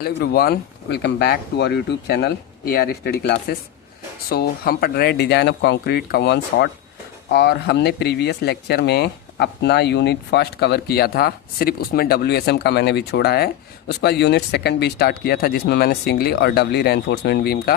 Hello everyone, welcome back to our YouTube channel AR study classes. So हम पढ़ रहे हैं डिज़ाइन ऑफ कंक्रीट का वन शॉट। और हमने प्रीवियस लेक्चर में अपना यूनिट फर्स्ट कवर किया था, सिर्फ उसमें WSM का मैंने भी छोड़ा है। उसके बाद यूनिट सेकंड भी स्टार्ट किया था, जिसमें मैंने सिंगली और डबली रेनफोर्समेंट बीम का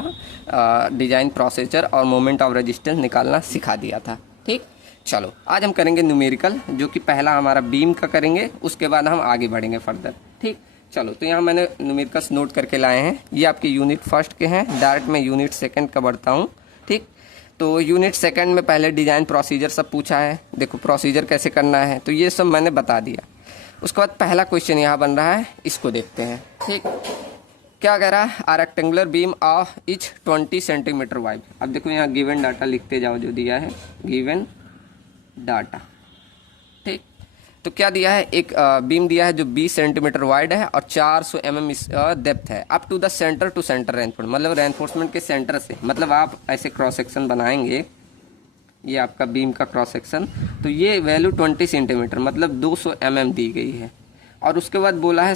डिज़ाइन प्रोसीजर और मोमेंट ऑफ रेजिस्टेंस निकालना सिखा दिया था। ठीक, चलो आज हम करेंगे न्यूमेरिकल, जो कि पहला हमारा बीम का करेंगे, उसके बाद हम आगे बढ़ेंगे फर्दर। ठीक, चलो तो यहाँ मैंने न्यूमेरिकल्स नोट करके लाए हैं। ये आपके यूनिट फर्स्ट के हैं, डायरेक्ट मैं यूनिट सेकंड का बढ़ता हूँ। ठीक, तो यूनिट सेकंड में पहले डिज़ाइन प्रोसीजर सब पूछा है। देखो प्रोसीजर कैसे करना है, तो ये सब मैंने बता दिया। उसके बाद पहला क्वेश्चन यहाँ बन रहा है, इसको देखते हैं। ठीक, क्या कह रहा है, a rectangular beam of each 20 centimetre wide. अब देखो यहाँ गिवन डाटा लिखते जाओ, जो दिया है गिवन डाटा। ठीक, तो क्या दिया है, एक बीम दिया है जो 20 सेंटीमीटर वाइड है और 400 mm डेप्थ है, up to the centre to centre reinforcement, मतलब रेनफोर्समेंट के सेंटर से, मतलब आप ऐसे क्रॉस सेक्शन बनाएंगे, ये आपका बीम का क्रॉस सेक्शन, तो ये वैल्यू 20 सेंटीमीटर मतलब 200 mm दी गई है। और उसके बाद बोला है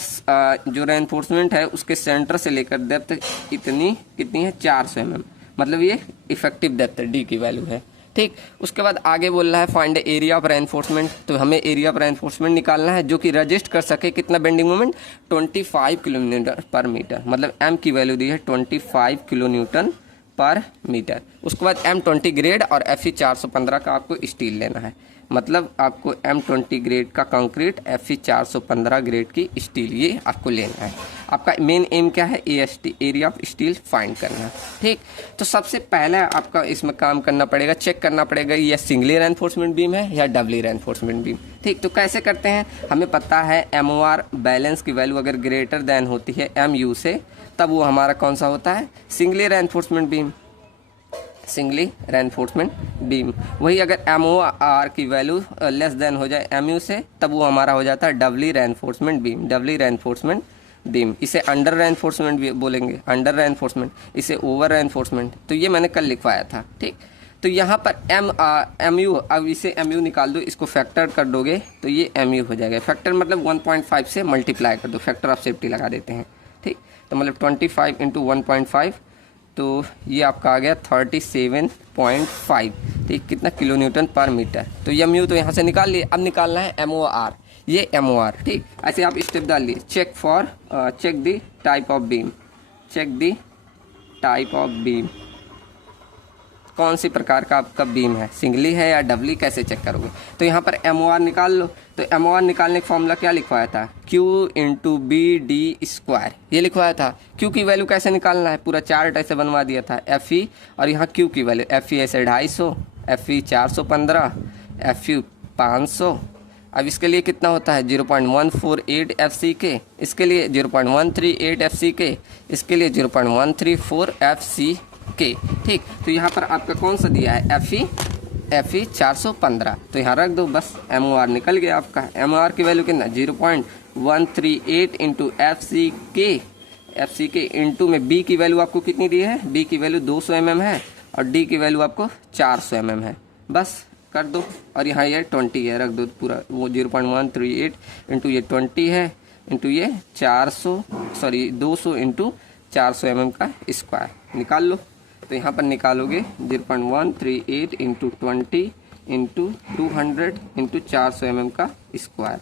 जो रेनफोर्समेंट है उसके सेंटर से लेकर डेप्थ कितनी है, 400 mm, मतलब ये इफेक्टिव डेप्थ डी की वैल्यू है। ठीक, उसके बाद आगे बोल रहा है फाइंड एरिया ऑफ रेनफोर्समेंट, तो हमें एरिया ऑफ रेनफोर्समेंट निकालना है जो कि रजिस्ट कर सके कितना बेंडिंग मोमेंट, 25 किलो न्यूटन पर मीटर, मतलब एम की वैल्यू दी है 25 किलो न्यूटन पर मीटर। उसके बाद M20 ग्रेड और FE 415 का आपको स्टील लेना है, मतलब आपको M20 ग्रेड का कंक्रीट, FE 415 ग्रेड की स्टील, ये आपको लेना है। आपका मेन एम क्या है, AST area of steel find करना है। ठीक, तो सबसे पहले आपका इसमें काम करना पड़ेगा, चेक करना पड़ेगा ये सिंगली रेनफोर्समेंट बीम है या डबली रेनफोर्समेंट बीम। ठीक, तो कैसे करते हैं, हमें पता है MOR बैलेंस की वैल्यू अगर ग्रेटर देन होती है MU से, तब वो हमारा कौन सा होता है, singly reinforcement beam, singly reinforcement beam. वही अगर MOR की वैल्यू लेस देन हो जाए MU से, तब वो हमारा हो जाता है डबली रेनफोर्समेंट बीम, डबली रेनफोर्समेंट बीम। इसे अंडर रेनफोर्समेंट भी बोलेंगे, अंडर रेनफोर्समेंट, इसे ओवर रेनफोर्समेंट। तो ये मैंने कल लिखवाया था। ठीक, तो यहाँ पर MU, अब इसे MU निकाल दो, इसको फैक्टर कर दोगे तो ये MU हो जाएगा। फैक्टर मतलब 1.5 से मल्टीप्लाई कर दो, फैक्टर ऑफ सेफ्टी लगा देते हैं। ठीक, तो मतलब 25 इंटू 1.5, तो ये आपका आ गया 37.5। ठीक, कितना किलो न्यूटन पर मीटर। तो MU तो यहाँ से निकाल लिए, अब निकालना है MOR, ये MOR। ठीक, ऐसे आप स्टेप डाल लिए, check the type of beam, check the type of beam, कौन सी प्रकार का आपका बीम है, सिंगली है या डबली, कैसे चेक करोगे। तो यहाँ पर MOR निकाल लो। तो MOR निकालने का फॉर्मूला क्या लिखवाया था, Q इंटू BD², ये लिखवाया था। Q की वैल्यू कैसे निकालना है, पूरा चार्ट ऐसे बनवा दिया था, FE और यहाँ Q की वैल्यू, FE ऐसे 250, FE 415, FU 500। अब इसके लिए कितना होता है 0.148 FCK, इसके लिए 0.138 FCK, इसके लिए 0.134 FCK। ठीक, तो यहाँ पर आपका कौन सा दिया है, FE 415, तो यहाँ रख दो बस, MOR निकल गया आपका। MOR की वैल्यू कितना, 0.138 इंटू FCK इंटू में B की वैल्यू आपको कितनी दी है, B की वैल्यू 200 mm है और D की वैल्यू आपको 400 mm है, बस कर दो। और यहाँ ये 20 है, रख दो पूरा, वो 0.138 इंटू ये 20 है, इंटू ये 200 इंटू 400 mm का स्क्वायर निकाल लो। तो यहाँ पर निकालोगे 0.138 इंटू 20 इंटू 200 इंटू 400 mm का स्क्वायर,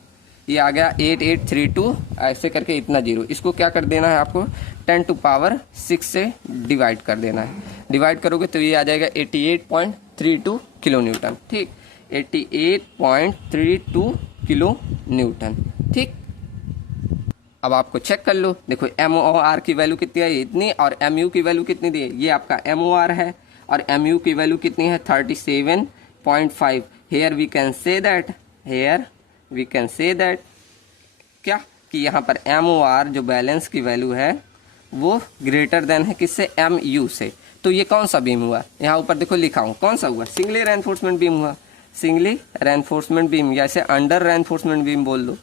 ये आ गया 8832, ऐसे करके इतना जीरो। इसको क्या कर देना है आपको, 10⁻6 से डिवाइड कर देना है। डिवाइड करोगे तो ये आ जाएगा 88.32 किलो न्यूटन। ठीक, 88.32 किलो न्यूटन। ठीक, अब आपको चेक कर लो, देखो MOR की वैल्यू कितनी है, इतनी, और MU की वैल्यू कितनी दी है, ये आपका MOR है और MU की वैल्यू कितनी है 37.5। Here we can say that क्या, कि यहाँ पर MOR जो बैलेंस की वैल्यू है वो ग्रेटर देन है किससे, MU से। तो ये कौन सा बीम हुआ, यहाँ ऊपर देखो लिखा हूँ, कौन सा हुआ, सिंगली रेनफोर्समेंट बीम हुआ, सिंगली रेनफोर्समेंट बीम, या इसे अंडर रेनफोर्समेंट बीम बोल दो।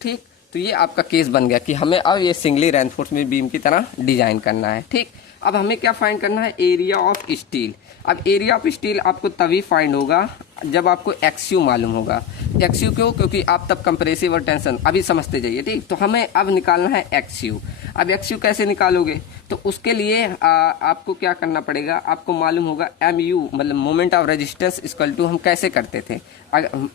ठीक, तो ये आपका केस बन गया कि हमें अब ये सिंगली रेनफोर्समेंट बीम की तरह डिजाइन करना है। ठीक, अब हमें क्या फाइंड करना है, एरिया ऑफ स्टील। अब एरिया ऑफ स्टील आपको तभी फाइंड होगा जब आपको XU मालूम होगा। एक्स यू क्यों, क्योंकि आप तब कंप्रेसिव और टेंशन अभी समझते जाइए, ठीक। तो हमें अब निकालना है एक्स यू। अब एक्स यू कैसे निकालोगे, तो उसके लिए आपको क्या करना पड़ेगा, आपको मालूम होगा एम यू मतलब moment of resistance equal to हम कैसे करते थे,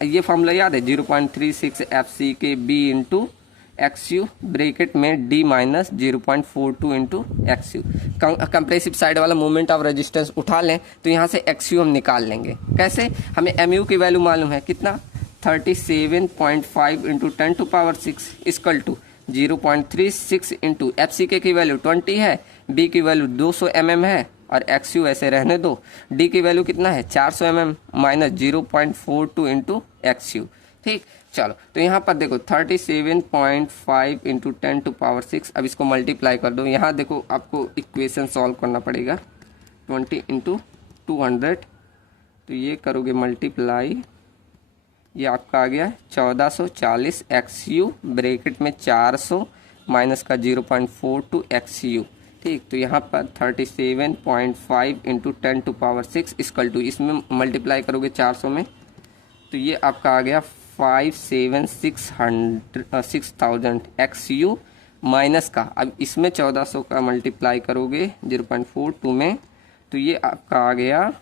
ये फॉर्मूला याद है 0.36 एफ सी के B into x U bracket में D minus 0.42 into x U. Compressive side वाला मोमेंट ऑफ रेजिस्टेंस उठा लें तो यहाँ से एक्स यू हम निकाल लेंगे। कैसे, हमें एम यू की वैल्यू मालूम है कितना 37.5 into 10⁶ equal to 0.36 into f सी के की वैल्यू 20 है, बी की वैल्यू 200 mm है और एक्स यू ऐसे रहने दो, डी की वैल्यू कितना है 400 mm minus 0.42 into x you, ठीक। चलो तो यहाँ पर देखो 37.5 इंटू 10⁶, अब इसको मल्टीप्लाई कर दो। यहाँ देखो आपको इक्वेशन सॉल्व करना पड़ेगा 20 इंटू 200, तो ये करोगे मल्टीप्लाई, ये आपका आ गया 1440 एक्स यू ब्रैकेट में 400 माइनस का 0.42 एक्स यू, ठीक। तो यहाँ पर 37.5 इंटू 10⁶ इक्वल टू, इसमें मल्टीप्लाई करोगे 400 में तो ये आपका आ गया 6000 एक्स यू माइनस का, अब इसमें 1400 का मल्टीप्लाई करोगे 0.42 में तो ये आपका आ गया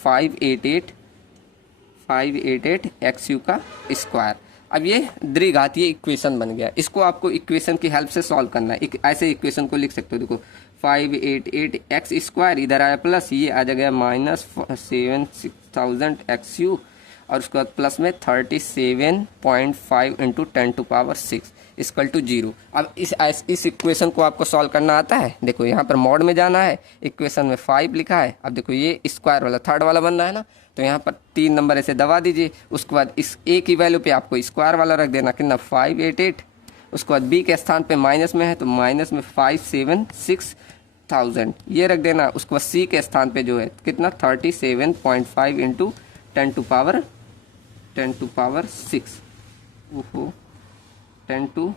588 एक्स यू का स्क्वायर। अब ये द्विघातीय इक्वेशन बन गया, इसको आपको इक्वेशन की हेल्प से सॉल्व करना है। ऐसे इक्वेशन को लिख सकते हो, देखो 588 एक्स स्क्वायर इधर आया प्लस, ये आ जाएगा माइनस 7000 एक्स यू और उसके बाद प्लस में 37.5 इंटू 10⁶ इक्वल टू 0। अब इस इक्वेशन को आपको सॉल्व करना आता है, देखो यहाँ पर मॉड में जाना है, इक्वेशन में 5 लिखा है, अब देखो ये स्क्वायर वाला थर्ड वाला बन रहा है ना, तो यहाँ पर 3 नंबर ऐसे दबा दीजिए, उसके बाद इस ए की वैल्यू पे आपको स्क्वायर वाला रख देना कितना 588, उसके बाद बी के स्थान पे माइनस में है तो माइनस में 576,000 ये रख देना, उसके बाद सी के स्थान पे जो है कितना 37.5 इंटू 10⁶ ओहो 10⁶,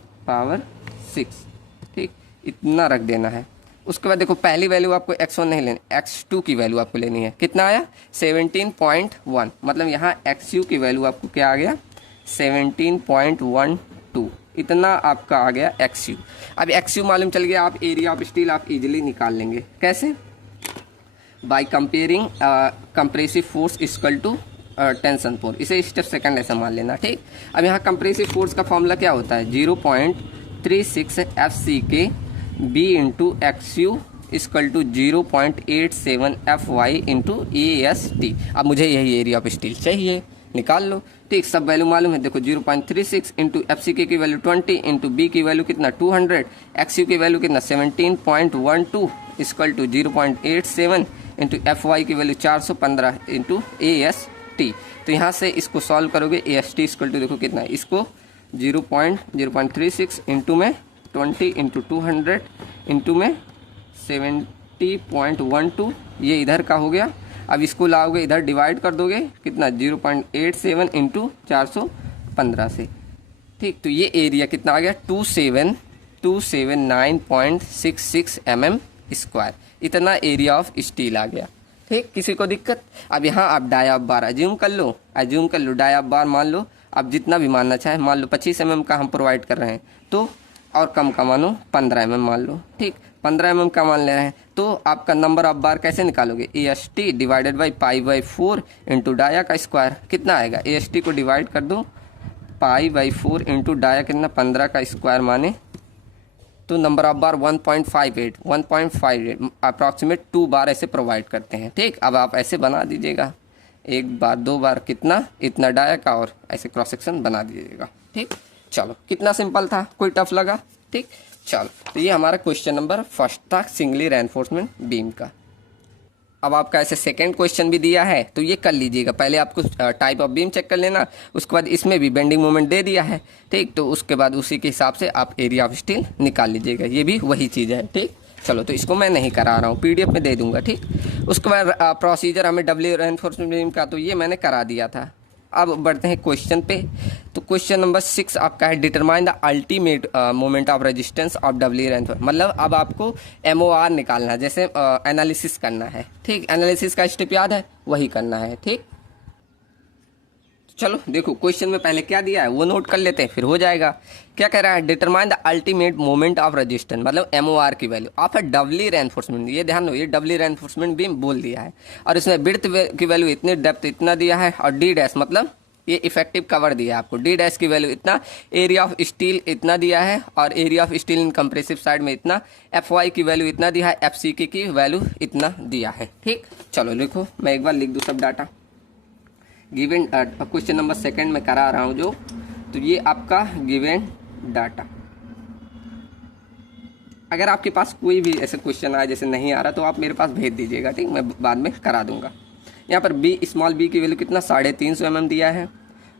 ठीक, इतना रख देना है। उसके बाद देखो पहली वैल्यू आपको x1 नहीं लेनी, x2 की वैल्यू आपको लेनी है, कितना आया 17.1, मतलब यहाँ xu की वैल्यू आपको क्या आ गया 17.12, इतना आपका आ गया xu। अब xu मालूम चल गया, आप एरिया ऑफ स्टील आप इजीली निकाल लेंगे, कैसे, by comparing compressive force equal to tension force, इसे स्टेप सेकंड ऐसा मान लेना, ठीक। अब यहाँ कंप्रेसिव फोर्स का फॉर्मूला क्या होता है 0.36 एफ सी के B into x u equal to 0.87 f y into A S t. अब मुझे यही एरिया ऑफ स्टील चाहिए, निकाल लो, ठीक। सब वैल्यू मालूम है, देखो 0.36 इंटू एफ सी के की वैल्यू 20 इंटू बी की वैल्यू कितना 200, एक्स यू की वैल्यू कितना 17.12 equal to 0.87 into F Y की value 415 into A S T. तो यहाँ से इसको सॉल्व करोगे A S T equal to देखो कितना है, इसको 0.36 इंटू में 20 इंटू 200 इंटू में 70.12, ये इधर का हो गया। अब इसको लाओगे इधर डिवाइड कर दोगे कितना 0.87 इंटू 415 से, ठीक। तो ये एरिया कितना आ गया 279.66 mm स्क्वायर, इतना एरिया ऑफ स्टील आ गया, ठीक। किसी को दिक्कत, अब यहाँ आप डाई ऑफ बार अज्यूम कर लो डाई ऑफ बार मान लो, अब जितना भी मानना चाहे मान लो 25 mm का हम प्रोवाइड कर रहे हैं, तो और कम का मानो 15 mm मान लो, ठीक, 15 mm का मान ले रहे हैं, तो आपका नंबर ऑफ बार कैसे निकालोगे A S T divided by π/4 into dia का स्क्वायर, कितना आएगा ए एस टी को डिवाइड कर दो π/4 इंटू डाया कितना 15 का स्क्वायर माने तो नंबर ऑफ बार 1.58 अप्रॉक्सीमेट 2 बार ऐसे प्रोवाइड करते हैं, ठीक। अब आप ऐसे बना दीजिएगा, 1 बार 2 बार कितना इतना डाया का और ऐसे क्रॉस सेक्शन बना दीजिएगा, ठीक। चलो कितना सिंपल था, कोई टफ लगा, ठीक। चलो तो ये हमारा क्वेश्चन नंबर फर्स्ट था सिंगली रेनफोर्समेंट बीम का। अब आपका ऐसे सेकंड क्वेश्चन भी दिया है तो ये कर लीजिएगा, पहले आपको टाइप ऑफ बीम चेक कर लेना, उसके बाद इसमें भी बेंडिंग मोमेंट दे दिया है, ठीक। तो उसके बाद उसी के हिसाब से आप एरिया ऑफ स्टील निकाल लीजिएगा, ये भी वही चीज़ है, ठीक। चलो तो इसको मैं नहीं करा रहा हूँ, पीडीएफ में दे दूंगा, ठीक। उसके बाद प्रोसीजर हमें डब्ल्यू रेनफोर्समेंट बीम का तो ये मैंने करा दिया था। अब बढ़ते हैं क्वेश्चन पे, तो क्वेश्चन नंबर 6 आपका है determine the ultimate moment of resistance of W reinforce, मतलब अब आपको एमओआर निकालना है, जैसे एनालिसिस करना है, ठीक। एनालिसिस का स्टेप याद है, वही करना है, ठीक। चलो देखो क्वेश्चन में पहले क्या दिया है वो नोट कर लेते हैं, फिर हो जाएगा। क्या कह रहा है, determine the ultimate moment of resistance, मतलब MOR की value of A Dabali reinforcement. ये ध्यान दो, ये डबली रेनफोर्समेंट बीम बोल दिया है, और इसमें विड्थ की वैल्यू इतनी, डेप्थ इतना दिया है, और डी डैश मतलब ये इफेक्टिव कवर दिया है आपको, डी डैश की वैल्यू इतना, एरिया ऑफ स्टील इतना दिया है, और area of steel in compressive side में इतना, FY की वैल्यू इतना दिया है, FCK की वैल्यू इतना दिया है। ठीक, चलो लिखो, मैं एक बार लिख दूँ सब डाटा। गिवन क्वेश्चन नंबर 2 में करा रहा हूँ जो, तो ये आपका गिवन डाटा। अगर आपके पास कोई भी ऐसे क्वेश्चन आए जैसे नहीं आ रहा तो आप मेरे पास भेज दीजिएगा, ठीक, मैं बाद में करा दूंगा। यहाँ पर स्मॉल बी की वैल्यू कितना 350 mm दिया है,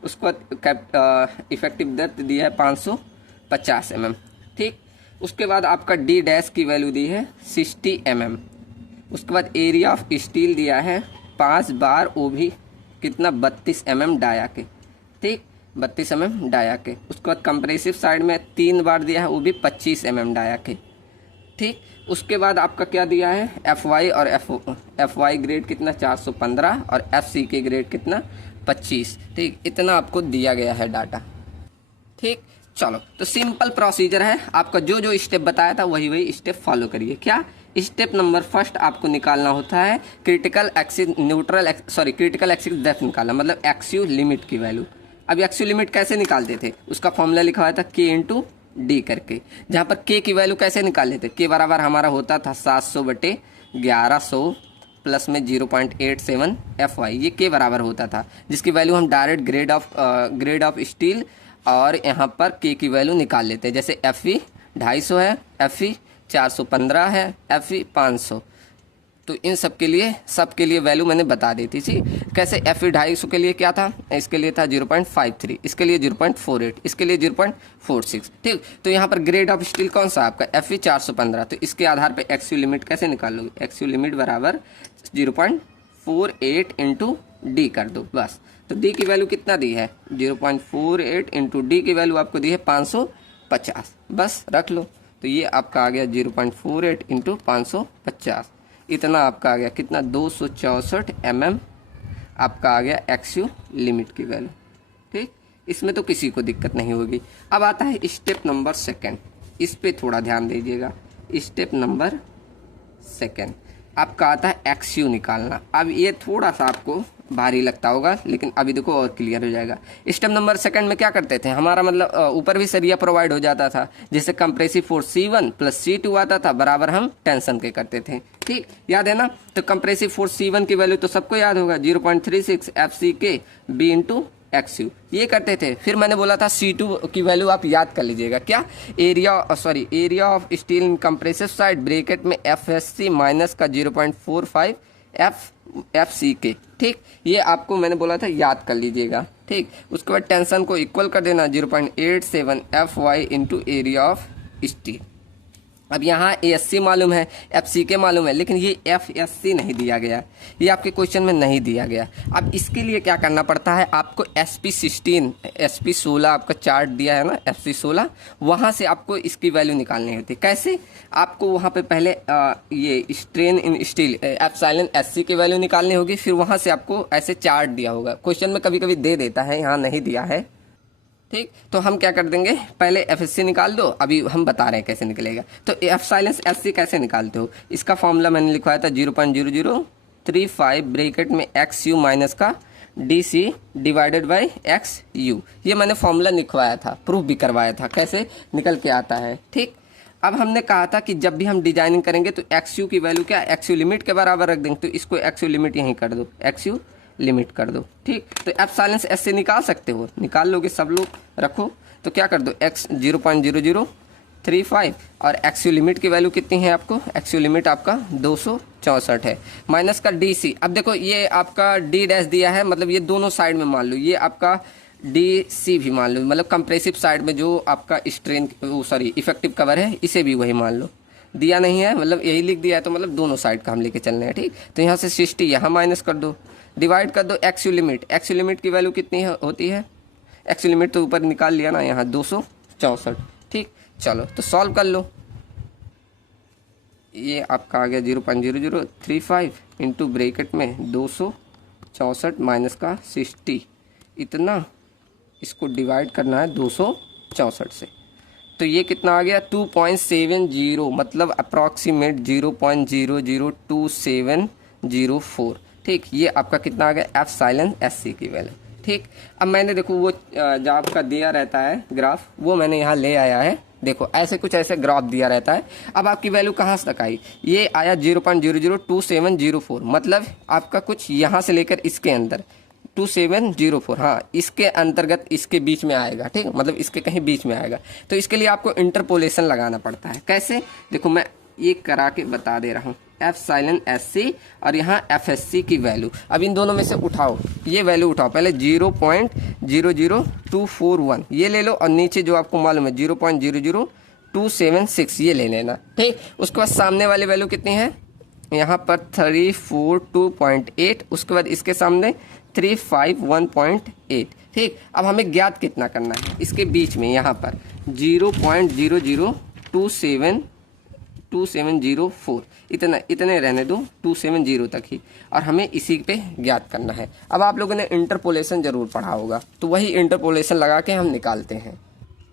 उसको इफेक्टिव डेप्थ दिया है 550 mm। ठीक, उसके बाद आपका डी डैश की वैल्यू दी है 60 mm। उसके बाद एरिया ऑफ स्टील दिया है 5 बार, वो भी कितना 32 mm डाया के। ठीक, 32 mm डाया के। उसके बाद कंप्रेसिव साइड में 3 बार दिया है, वो भी 25 mm डाया के। ठीक, उसके बाद आपका क्या दिया है, FY और FY ग्रेड कितना 415 और FCK ग्रेड कितना 25। ठीक, इतना आपको दिया गया है डाटा। ठीक, चलो तो सिंपल प्रोसीजर है आपका, जो जो स्टेप बताया था वही वही स्टेप फॉलो करिए। क्या स्टेप नंबर फर्स्ट आपको निकालना होता है critical axis critical axis depth निकालना, मतलब एक्सयू लिमिट की वैल्यू। अब एक्सयू लिमिट कैसे निकालते थे, उसका फॉर्मूला लिखा हुआ था K/D करके, जहाँ पर K की वैल्यू कैसे निकाल लेते, K बराबर हमारा होता था 700/1100 प्लस में 0.87 FY, ये K बराबर होता था, जिसकी वैल्यू हम डायरेक्ट ग्रेड ऑफ स्टील और यहाँ पर K की वैल्यू निकाल लेते हैं। जैसे FE 250 है, FE 415 है, FE 500। तो इन सब के लिए वैल्यू मैंने बता दी थी। कैसे, FE 250 के लिए क्या था, इसके लिए था 0.53, इसके लिए 0.48, इसके लिए 0.46। ठीक, तो यहाँ पर ग्रेड ऑफ स्टील कौन सा आपका FE 415, तो इसके आधार पे एक्सयू लिमिट कैसे निकालोगे, एक्सयू लिमिट बराबर 0.48 इंटू डी कर दो बस। तो डी की वैल्यू कितना दी है, 0.48 इंटू डी की वैल्यू आपको दी है 550, बस रख लो। तो ये आपका आ गया 0.48 इंटू 550, इतना आपका आ गया कितना 264 mm आपका आ गया एक्सयू लिमिट की वैल्यू। ठीक, इसमें तो किसी को दिक्कत नहीं होगी। अब आता है स्टेप नंबर 2, इस पे थोड़ा ध्यान दीजिएगा। स्टेप नंबर 2 आपका आता है एक्सयू निकालना। अब ये थोड़ा सा आपको भारी लगता होगा, लेकिन अभी देखो और क्लियर हो जाएगा। स्टेप नंबर 2 में क्या करते थे, हमारा मतलब ऊपर भी सरिया प्रोवाइड हो जाता था, जैसे compressive force C1 plus C2 आता था, बराबर हम टेंशन के करते थे। ठीक, याद है ना। तो कंप्रेसिव फोर्स C1 की वैल्यू तो सबको याद होगा 0.36 FCK B इंटू एक्सयू, ये करते थे। फिर मैंने बोला था C2 की वैल्यू आप याद कर लीजिएगा, क्या, area of steel in compressive side bracket में FSC माइनस का 0.45 FCK। ठीक, ये आपको मैंने बोला था याद कर लीजिएगा। ठीक, उसके बाद टेंशन को इक्वल कर देना 0.87 FY into area of steel. अब यहाँ ASC मालूम है, FCK मालूम है, लेकिन ये FSC नहीं दिया गया, ये आपके क्वेश्चन में नहीं दिया गया। अब इसके लिए क्या करना पड़ता है आपको, SP16 आपका चार्ट दिया है ना, SP16, वहाँ से आपको इसकी वैल्यू निकालनी होती है। कैसे, आपको वहाँ पे पहले ये strain in steel epsilon SC की वैल्यू निकालनी होगी, फिर वहाँ से आपको ऐसे चार्ट दिया होगा। क्वेश्चन में कभी कभी दे देता है, यहाँ नहीं दिया है। ठीक, तो हम क्या कर देंगे, पहले FSC निकाल दो, अभी हम बता रहे हैं कैसे निकलेगा। तो एप्सिलॉन SC कैसे निकालते हो, इसका फॉर्मूला मैंने लिखवाया था 0.0035 ब्रैकेट में XU माइनस का DC डिवाइडेड बाई XU। ये मैंने फॉर्मूला लिखवाया था, प्रूफ भी करवाया था कैसे निकल के आता है। ठीक, अब हमने कहा था कि जब भी हम डिजाइनिंग करेंगे तो XU की वैल्यू क्या, XU लिमिट के बराबर रख देंगे, तो इसको XU लिमिट यहीं कर दो, XU लिमिट कर दो। ठीक, तो एप्सिलॉन SC निकाल सकते हो, निकाल लोगे सब लोग, रखो। तो क्या कर दो, 0.0035 और XU लिमिट की वैल्यू कितनी है आपको, XU लिमिट आपका 264 है, माइनस का DC। अब देखो ये आपका D डैश दिया है, मतलब ये दोनों साइड में मान लो, ये आपका DC भी मान लो, मतलब कंप्रेसिव साइड में जो आपका स्ट्रेन इफेक्टिव कवर है, इसे भी वही मान लो। दिया नहीं है, मतलब यही लिख दिया है, तो मतलब दोनों साइड का हम लेके चलने हैं। ठीक, तो यहाँ से 60 यहाँ माइनस कर दो, डिवाइड कर दो XU लिमिट। XU लिमिट की वैल्यू कितनी होती है, XU लिमिट तो ऊपर निकाल लिया ना, यहाँ 264। ठीक, चलो तो सॉल्व कर लो। ये आपका आ गया 0.0035 इंटू ब्रैकेट में 264 माइनस का 60, इतना, इसको डिवाइड करना है 264 से, तो ये कितना आ गया 2.70, मतलब अप्रॉक्सीमेट 0.002704। ठीक, ये आपका कितना आ गया एप्सिलॉन SC की वैल्यू। ठीक, अब मैंने देखो वो जो आपका दिया रहता है ग्राफ, वो मैंने यहाँ ले आया है। देखो ऐसे कुछ ऐसे ग्राफ दिया रहता है। अब आपकी वैल्यू कहाँ से तक आई, ये आया 0.002704, मतलब आपका कुछ यहाँ से लेकर इसके अंदर 2704, हाँ इसके अंतर्गत इसके बीच में आएगा। ठीक, मतलब इसके कहीं बीच में आएगा। तो इसके लिए आपको इंटरपोलेशन लगाना पड़ता है। कैसे, देखो मैं ये करा के बता दे रहा हूँ। एप्सिलॉन SC और यहाँ FSC की वैल्यू, अब इन दोनों में से उठाओ, ये वैल्यू उठाओ। पहले 0.00241 ये ले लो, और नीचे जो आपको मालूम है 0.00276 ये ले लेना। ठीक, उसके बाद सामने वाली वैल्यू कितनी है, यहाँ पर 342.8, उसके बाद इसके सामने 351.8। ठीक, अब हमें ज्ञात कितना करना है, इसके बीच में यहाँ पर 0.0022704, इतने रहने दो, 270 तक ही, और हमें इसी पे ज्ञात करना है। अब आप लोगों ने इंटरपोलेशन जरूर पढ़ा होगा, तो वही इंटरपोलेशन लगा के हम निकालते हैं।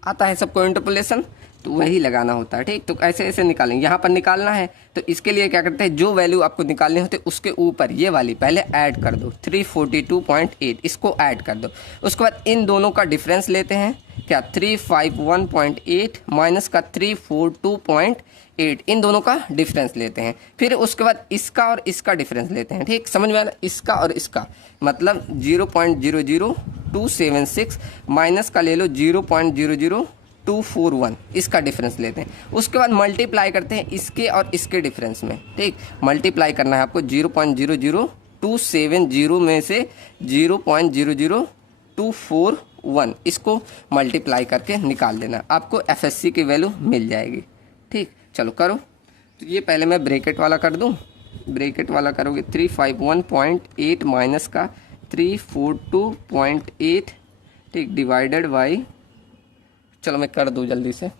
आता है सबको इंटरपोलेशन, तो वही लगाना होता है। ठीक, तो ऐसे ऐसे निकालेंगे, यहाँ पर निकालना है तो इसके लिए क्या करते हैं, जो वैल्यू आपको निकालने होते उसके ऊपर ये वाली पहले ऐड कर दो, 342.8 इसको ऐड कर दो। उसके बाद इन दोनों का डिफरेंस लेते हैं, क्या 351.8 माइनस का 342.8, इन दोनों का डिफरेंस लेते हैं। फिर उसके बाद इसका और इसका डिफरेंस लेते हैं। ठीक, समझ में आया, इसका और इसका, मतलब 0.00276 माइनस का ले लो 0.00241, इसका डिफरेंस लेते हैं। उसके बाद मल्टीप्लाई करते हैं इसके और इसके डिफरेंस में। ठीक, मल्टीप्लाई करना है आपको 0.00270 में से 0.00241, इसको मल्टीप्लाई करके निकाल देना, आपको FSC की वैल्यू मिल जाएगी। ठीक, चलो करो। तो ये पहले मैं ब्रैकेट वाला कर दूं, ब्रैकेट वाला करोगे 351.8 माइनस का 342.8, ठीक, डिवाइडेड बाई, चलो मैं कर दूं जल्दी से।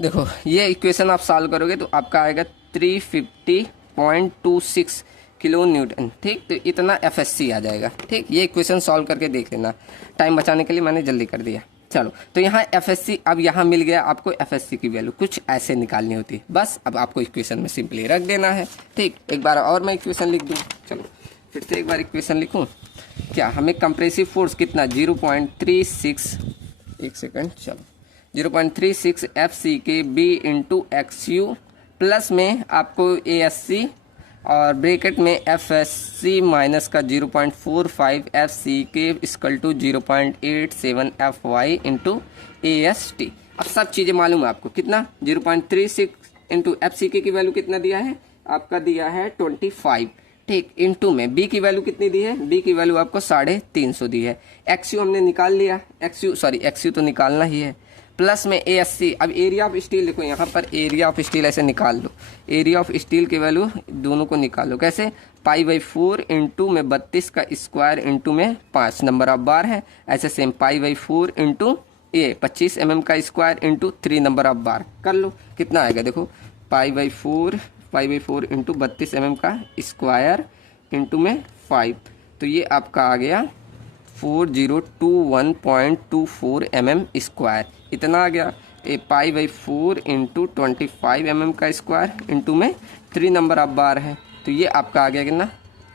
देखो ये इक्वेशन आप सॉल्व करोगे तो आपका आएगा 350.26 किलो न्यूटन। ठीक, तो इतना FSC आ जाएगा। ठीक, ये इक्वेशन सॉल्व करके देख लेना, टाइम बचाने के लिए मैंने जल्दी कर दिया। चलो, तो यहाँ FSC, अब यहाँ मिल गया आपको FSC की वैल्यू, कुछ ऐसे निकालनी होती है बस। अब आपको इक्वेशन में सिंपली रख देना है। ठीक, एक बार और मैं इक्वेशन लिख दूँ, चलो फिर से एक बार इक्वेशन लिखूँ। क्या हमें कंप्रेसिव फोर्स कितना 0.36, एक सेकंड, चलो 0.36 FCK B into XU, plus में आपको ASC, और ब्रैकेट में FSC माइनस का 0.45 FCK equal to 0.87 FY into AST। अब सब चीज़ें मालूम है आपको, कितना 0.36 इंटू FCK की वैल्यू कितना दिया है, आपका दिया है 25। ठीक, इंटू में B की वैल्यू कितनी दी है, B की वैल्यू आपको 350 दी है। XU हमने निकाल लिया, XU तो निकालना ही है, प्लस में ASC। अब एरिया ऑफ स्टील देखो, यहाँ पर एरिया ऑफ स्टील ऐसे निकाल लो, एरिया ऑफ स्टील की वैल्यू दोनों को निकालो। कैसे, π/4 इंटू में 32 का स्क्वायर इंटू में 5 नंबर ऑफ बार है, ऐसे सेम π/4 इंटू ये 25 mm का स्क्वायर इंटू 3 नंबर ऑफ बार कर लो। कितना आएगा देखो, π/4 इंटू 32 mm का स्क्वायर इंटू में 5, तो ये आपका आ गया 4021.24 mm स्क्वायर, इतना आ गया। π/4 इंटू 25 mm का स्क्वायर इंटू में 3 नंबर ऑफ बार है, तो ये आपका आ गया कितना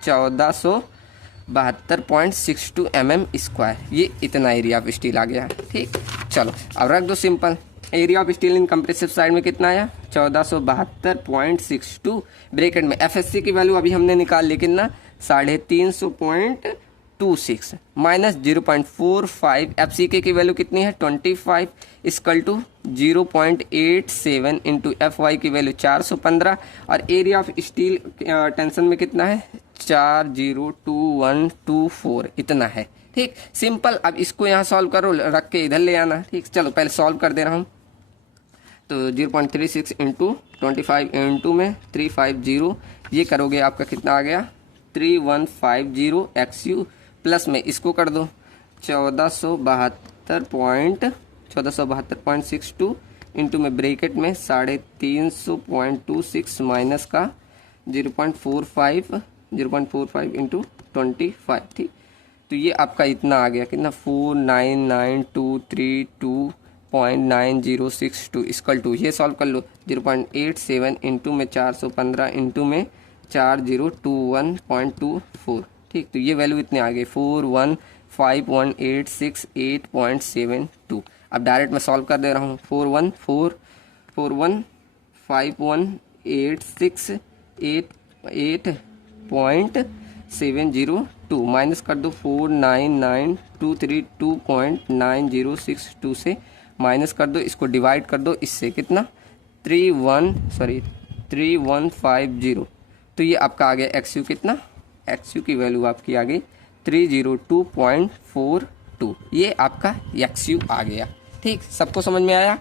1472.62 mm स्क्वायर, ये इतना एरिया ऑफ स्टील आ गया। ठीक, चलो अब रख दो simple. Area of steel in compressive side में कितना आया 1472.62, ब्रैकेट में FSC की वैल्यू अभी हमने निकाल ली कितना 350.26 माइनस 0.45 FCK की वैल्यू कितनी है 25 इक्वल टू 0.87 इंटू FY की वैल्यू 415, और एरिया ऑफ स्टील टेंशन में कितना है 402124, इतना है। ठीक, सिंपल। अब इसको यहाँ सॉल्व करो, रख के इधर ले आना। ठीक, चलो पहले सॉल्व कर दे रहा हूँ। तो 0.36 इंटू 25 इंटू में 350, ये करोगे आपका कितना आ गया 3150 XU, प्लस में इसको कर दो 1472.62 इंटू में ब्रैकेट में 350.26 माइनस का 0.45 इंटू 25। ठीक, तो ये आपका इतना आ गया, कितना 4992322.9062 इक्वल टू, ये सॉल्व कर लो, 0.87 इंटू में 415 इंटू में 4021.24। ठीक, तो ये वैल्यू इतने आ गए 4151868.72। अब डायरेक्ट मैं सॉल्व कर दे रहा हूँ, 4154868.702 माइनस कर दो 4992322.9062 से माइनस कर दो, इसको डिवाइड कर दो इससे, कितना 3150। तो ये आपका आ गया एक्सयू, कितना एक्सयू की वैल्यू आपकी आ गई 302.42। ये आपका एक्सयू आ गया। ठीक, सबको समझ में आया।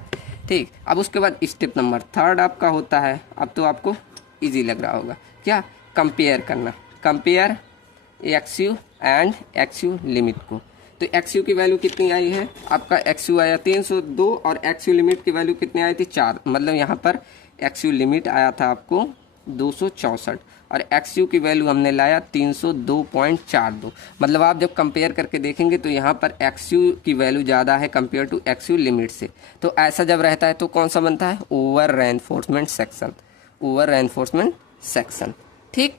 ठीक, अब उसके बाद स्टेप नंबर 3 आपका होता है, अब तो आपको इजी लग रहा होगा, क्या कंपेयर करना, कंपेयर एक्सयू एंड एक्सयू लिमिट को। तो एक्सयू की वैल्यू कितनी आई है, आपका एक्सयू आया 302 और एक्सयू लिमिट की वैल्यू कितनी आई थी 4, मतलब यहाँ पर एक्सयू लिमिट आया था आपको 264 और एक्सयू की वैल्यू हमने लाया 302.42। मतलब आप जब कंपेयर करके देखेंगे तो यहाँ पर एक्सयू की वैल्यू ज़्यादा है कंपेयर टू एक्सयू लिमिट से। तो ऐसा जब रहता है तो कौन सा बनता है, over reinforcement section, over reinforcement section. ठीक,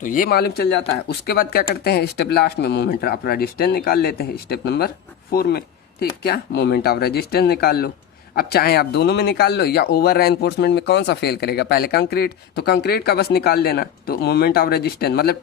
तो ये मालूम चल जाता है। उसके बाद क्या करते हैं, स्टेप लास्ट में मोमेंट ऑफ रेजिस्टेंस निकाल लेते हैं, स्टेप नंबर 4 में। ठीक, क्या मोमेंट ऑफ रेजिस्टेंस निकाल लो। अब चाहे आप दोनों में निकाल लो या ओवर रेनफोर्समेंट में कौन सा फेल करेगा, पहले कंक्रीट, तो कंक्रीट का बस निकाल लेना। तो मोमेंट ऑफ रेजिस्टेंस मतलब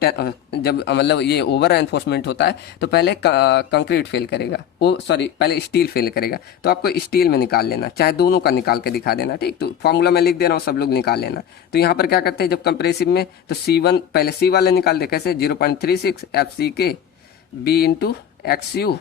जब मतलब ये ओवर रेनफोर्समेंट होता है तो पहले कंक्रीट फेल करेगा, पहले स्टील फेल करेगा, तो आपको स्टील में निकाल लेना, चाहे दोनों का निकाल के दिखा देना। ठीक, तो फॉर्मूला मैं लिख दे रहा हूँ, सब लोग निकाल लेना। तो यहाँ पर क्या करते हैं, जब कंप्रेसिव में तो C1 पहले C वाले निकाल दे, कैसे 0.36 FCK B into XU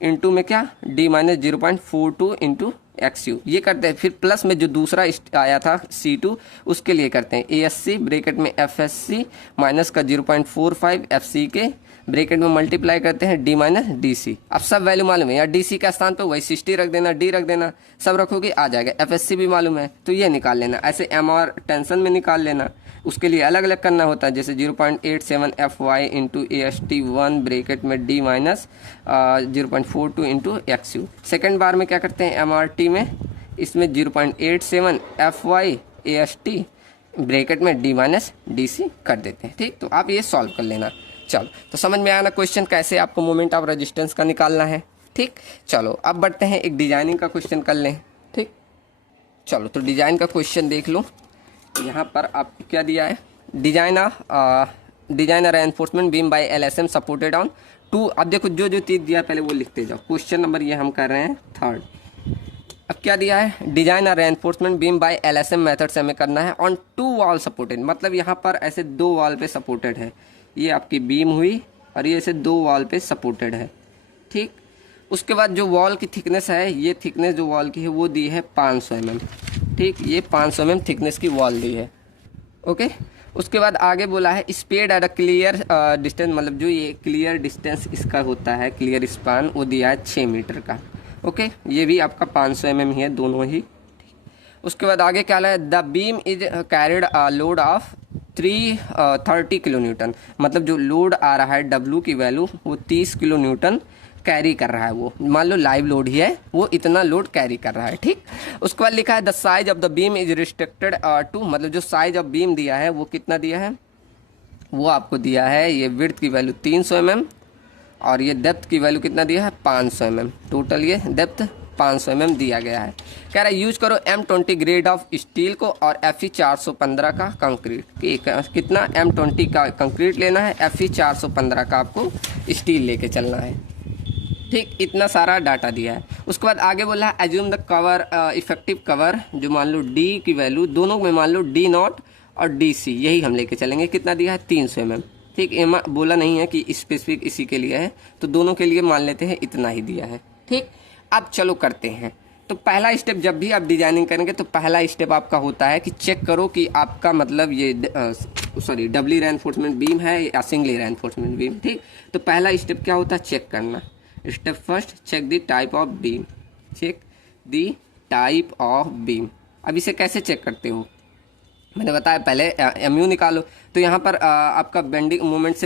into में क्या D माइनस 0.42 इंटू XU, ये करते हैं। फिर प्लस में जो दूसरा आया था C2 उसके लिए करते हैं ASC ब्रैकेट में FSC माइनस का 0.45 FCK ब्रैकेट में मल्टीप्लाई करते हैं D माइनस DC। अब सब वैल्यू मालूम है, या DC का स्थान पे वही 60 रख देना, D रख देना, सब रखोगे आ जाएगा। FSC भी मालूम है तो ये निकाल लेना। ऐसे MR टेंशन में निकाल लेना, उसके लिए अलग अलग करना होता है, जैसे 0.87 FY इंटू AST1 ब्रैकेट में D minus 0.42 into XU। Second bar में क्या करते हैं MRT में, इसमें 0.87 FY AST ब्रैकेट में D माइनस DC कर देते हैं। ठीक, तो आप ये सॉल्व कर लेना। चलो, तो समझ में आया ना क्वेश्चन कैसे आपको मोमेंट ऑफ रेजिस्टेंस का निकालना है। ठीक, चलो अब बढ़ते हैं, एक डिजाइनिंग का क्वेश्चन कर लें। ठीक, चलो तो डिजाइन का क्वेश्चन देख लो। यहाँ पर आपको क्या दिया है, designer reinforcement beam by LSM supported on 2। अब देखो जो जो चीज़ दिया है पहले वो लिखते जाओ। क्वेश्चन नंबर ये हम कर रहे हैं 3। अब क्या दिया है, designer reinforcement beam by LSM method से हमें करना है ऑन 2 वॉल सपोर्टेड, मतलब यहाँ पर ऐसे 2 वॉल पे सपोर्टेड है, ये आपकी बीम हुई और ये ऐसे 2 वॉल पे सपोर्टेड है। ठीक, उसके बाद जो वॉल की थिकनेस है, ये थिकनेस जो वॉल की है वो दी है 500 mm। ठीक, ये 500 mm थिकनेस की वॉल दी है। ओके, उसके बाद आगे बोला है spaced at a clear distance, मतलब जो ये क्लियर डिस्टेंस इसका होता है, क्लियर स्पान, वो दिया है 6 मीटर का। ओके, ये भी आपका 500 mm ही है दोनों ही। उसके बाद आगे क्या है, the beam is carried load of 330 kilo Newton, मतलब जो लोड आ रहा है W की वैल्यू वो 30 किलो न्यूटन कैरी कर रहा है। वो मान लो लाइव लोड ही है, वो इतना लोड कैरी कर रहा है। ठीक, उसके बाद लिखा है the size of the beam is restricted to, मतलब जो साइज ऑफ बीम दिया है वो कितना दिया है, वो आपको दिया है, ये विड्थ की वैल्यू 300 mm और ये डेप्थ की वैल्यू कितना दिया है 500 mm। टोटल ये डेप्थ 500 mm दिया गया है। कह रहा है यूज करो M20 ग्रेड ऑफ स्टील को और Fe 415 का कंक्रीट। कितना M20 का कंक्रीट लेना है, Fe 415 का आपको स्टील लेके चलना है। ठीक, इतना सारा डाटा दिया है। उसके बाद आगे बोला है assume the cover effective cover, जो मान लो D की वैल्यू दोनों में मान लो D0 और DC, यही हम लेके चलेंगे। कितना दिया है 300 mm। ठीक, बोला नहीं है कि स्पेसिफिक इसी के लिए है, तो दोनों के लिए मान लेते हैं इतना ही दिया है। ठीक, अब चलो करते हैं। तो पहला स्टेप जब भी आप डिजाइनिंग करेंगे तो पहला स्टेप आपका होता है कि चेक करो कि आपका मतलब ये डबली रेनफोर्समेंट बीम है या सिंगली रेनफोर्समेंट बीम। ठीक, तो पहला स्टेप क्या होता है, चेक करना। Step first, check the type of beam, check the type of beam. अब इसे कैसे चेक करते हो, मैंने बताया पहले MU निकालो। तो यहाँ पर आपका बेंडिंग मोमेंट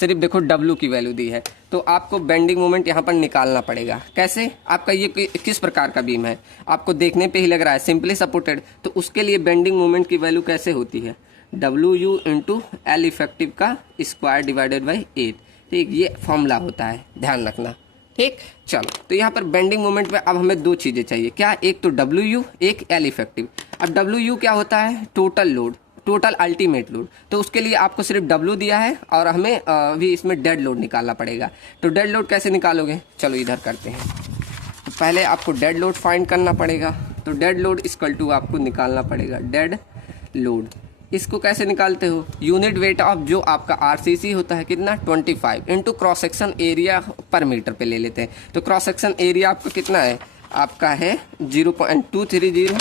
सिर्फ देखो W की वैल्यू दी है, तो आपको बेंडिंग मोमेंट यहाँ पर निकालना पड़ेगा। कैसे? आपका ये किस प्रकार का बीम है, आपको देखने पे ही लग रहा है सिंपली सपोर्टेड, तो उसके लिए बेंडिंग मोमेंट की वैल्यू कैसे होती है, WU इंटू L इफेक्टिव का स्क्वायर डिवाइडेड बाई 8। ठीक, ये फॉर्मूला होता है, ध्यान रखना। ठीक, चलो तो यहाँ पर बेंडिंग मोमेंट में अब हमें दो चीज़ें चाहिए, क्या, एक तो WU, एक L इफेक्टिव। अब WU क्या होता है, total load, total ultimate load, तो उसके लिए आपको सिर्फ W दिया है और हमें भी इसमें डेड लोड निकालना पड़ेगा। तो डेड लोड कैसे निकालोगे, चलो इधर करते हैं। तो पहले आपको डेड लोड फाइंड करना पड़ेगा, तो डेड लोड इक्वल टू आपको निकालना पड़ेगा डेड लोड। इसको कैसे निकालते हो, यूनिट वेट ऑफ जो आपका RCC होता है कितना 25 इंटू क्रॉस सेक्शन एरिया पर मीटर पे ले लेते हैं। तो क्रॉस सेक्शन एरिया आपका कितना है, आपका है 0.300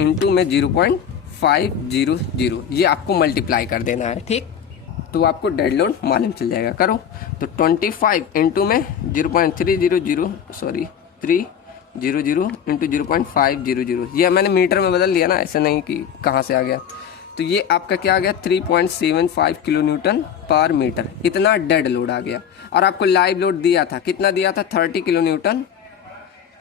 इंटू में 0.500, ये आपको मल्टीप्लाई कर देना है। ठीक, तो आपको डेड लोड मालूम चल जाएगा, करो। तो 25 इंटू में 300 इंटू 0.500, ये मैंने मीटर में बदल लिया ना, ऐसे नहीं कि कहाँ से आ गया। तो ये आपका क्या आ गया 3.75 किलो न्यूटन पर मीटर, इतना डेड लोड आ गया। और आपको लाइव लोड दिया था, कितना दिया था 30 किलो न्यूटन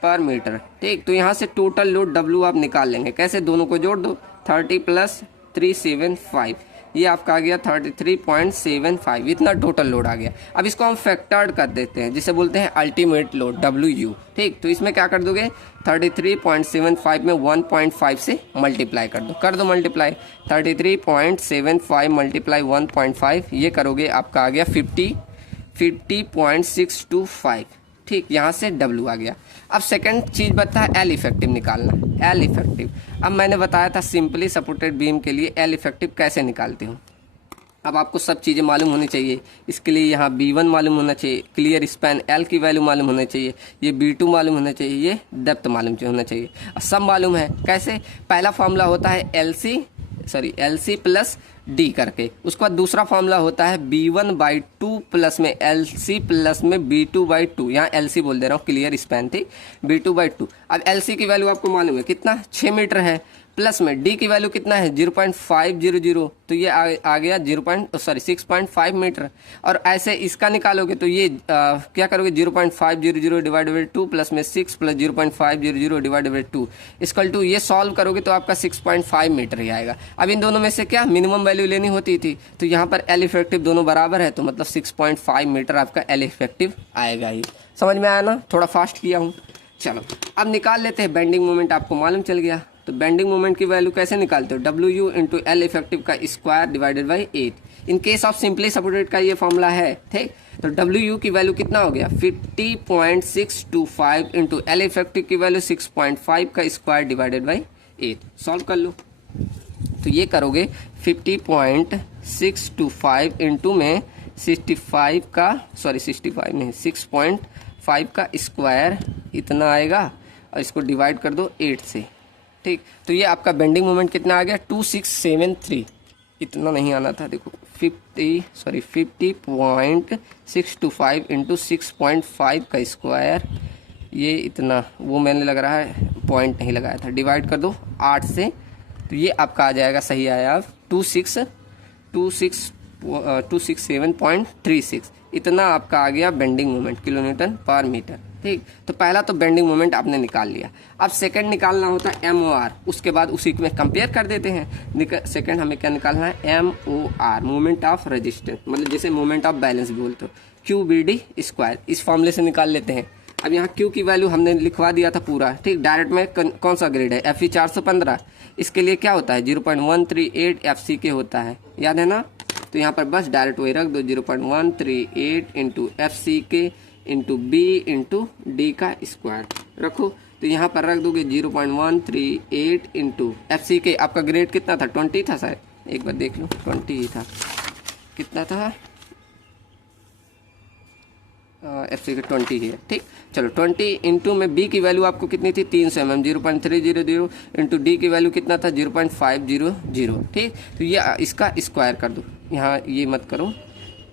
पर मीटर। ठीक, तो यहाँ से टोटल लोड W आप निकाल लेंगे, कैसे, दोनों को जोड़ दो, 30 प्लस 375, ये आपका आ गया 33.75, इतना टोटल लोड आ गया। अब इसको हम फैक्टर्ड कर देते हैं, जिसे बोलते हैं अल्टीमेट लोड WU। ठीक, तो इसमें क्या कर दोगे, 33.75 में 1.5 से मल्टीप्लाई कर दो मल्टीप्लाई, 33.75 मल्टीप्लाई 1.5, ये करोगे आपका आ गया 50.625। ठीक, यहाँ से W आ गया। अब सेकंड चीज़ बता है L इफेक्टिव निकालना, L इफेक्टिव। अब मैंने बताया था सिंपली सपोर्टेड बीम के लिए L इफेक्टिव कैसे निकालते हो। अब आपको सब चीज़ें मालूम होनी चाहिए, इसके लिए यहाँ B1 मालूम होना चाहिए, क्लियर स्पैन L की वैल्यू मालूम होना चाहिए, ये B2 मालूम होना चाहिए, ये डेप्थ मालूम होना चाहिए। सब मालूम है, कैसे, पहला फॉर्मूला होता है LC प्लस D करके, उसके बाद दूसरा फॉर्मूला होता है B1/2 प्लस में LC प्लस में B2/2, यहाँ LC बोल दे रहा हूँ, क्लियर स्पैन थी, B2/2। अब LC की वैल्यू आपको मालूम है कितना, 6 मीटर है, प्लस में D की वैल्यू कितना है 0.500, तो ये आ गया 6.5 मीटर। और ऐसे इसका निकालोगे तो ये क्या करोगे, 0.500 डिवाइडेड बाई 2 प्लस में 6 plus 0.500 divided by 2 equal to, ये सॉल्व करोगे तो आपका 6.5 मीटर ही आएगा। अब इन दोनों में से क्या मिनिमम वैल्यू लेनी होती थी, तो यहाँ पर L इफेक्टिव दोनों बराबर है, तो मतलब 6.5 मीटर आपका L इफेक्टिव आएगा ही। समझ में आया ना, थोड़ा फास्ट किया हूँ। चलो अब निकाल लेते हैं बेंडिंग मोमेंट, आपको मालूम चल गया। तो बेंडिंग मोमेंट की वैल्यू कैसे निकालते हो, WU इंटू L इफेक्टिव का square divided by 8। In case of simply supported का ये फॉर्मूला है। ठीक, तो WU की वैल्यू कितना हो गया 50.625 इंटू L इफेक्टिव की वैल्यू 6.5 का स्क्वायर डिवाइडेड बाई 8। सॉल्व कर लो, तो ये करोगे 50.625 इंटू में 6.5 का स्क्वायर इतना आएगा, और इसको डिवाइड कर दो 8 से। ठीक, तो ये आपका बेंडिंग मोमेंट कितना आ गया 2673, इतना नहीं आना था, देखो 50.625 इंटू 6.5 का स्क्वायर, ये इतना, वो मैंने लग रहा है पॉइंट नहीं लगाया था, डिवाइड कर दो 8 से, तो ये आपका आ जाएगा, सही आया 267.36, इतना आपका आ गया बेंडिंग मोमेंट किलो न्यूटन पर मीटर। ठीक, तो पहला तो बेंडिंग मोमेंट आपने निकाल लिया। अब सेकंड निकालना होता है MOR, उसके बाद उसी में कंपेयर कर देते हैं। सेकंड हमें क्या निकालना है, MOR मोमेंट ऑफ रेजिस्टेंस, मतलब जैसे मोमेंट ऑफ बैलेंस भी बोलते हो, QBD स्क्वायर, इस फॉर्मूले से निकाल लेते हैं। अब यहाँ Q की वैल्यू हमने लिखवा दिया था पूरा। ठीक, डायरेक्ट में कौन सा ग्रेड है, FE 415, इसके लिए क्या होता है 0.138 FCK होता है, याद है ना। तो यहाँ पर बस डायरेक्ट वही रख दो, 0.138 into FCK into B into D का स्क्वायर रखो। तो यहाँ पर रख दोगे 0.138 इंटू FCK, आपका ग्रेड कितना था 20 था शायद, एक बार देख लो 20 ही था, कितना था FCK 20 ही है। ठीक, चलो 20 इंटू में B की वैल्यू आपको कितनी थी 300 mm, 0.300 इंटू D की वैल्यू कितना था 0.500। ठीक, तो ये इसका स्क्वायर कर दो, यहाँ ये मत करो,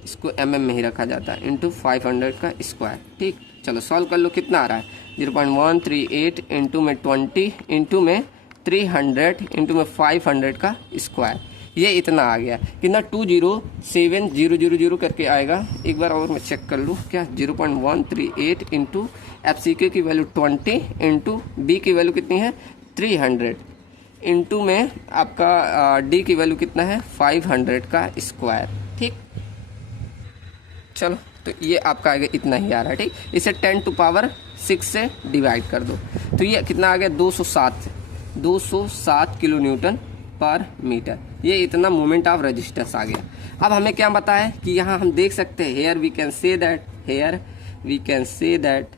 इसको mm में ही रखा जाता है, इंटू 500 का स्क्वायर। ठीक, चलो सॉल्व कर लो, कितना आ रहा है 0.138 इंटू में 20 इंटू में 300 इंटू में 500 का स्क्वायर, ये इतना आ गया कितना 207,000 करके आएगा। एक बार और मैं चेक कर लूँ क्या 0.138 इंटू FCK की वैल्यू 20 इंटू B की वैल्यू कितनी है 300 इंटू में आपका D की वैल्यू कितना है 500 का स्क्वायर। ठीक, चलो तो ये आपका आगे इतना ही आ रहा है। ठीक, इसे 10 टू पावर 6 से डिवाइड कर दो तो ये कितना आ गया 207 किलो न्यूटन पर मीटर। ये इतना मोमेंट ऑफ रेजिस्टेंस आ गया। अब हमें क्या पता है कि यहाँ हम देख सकते हैं here we can say that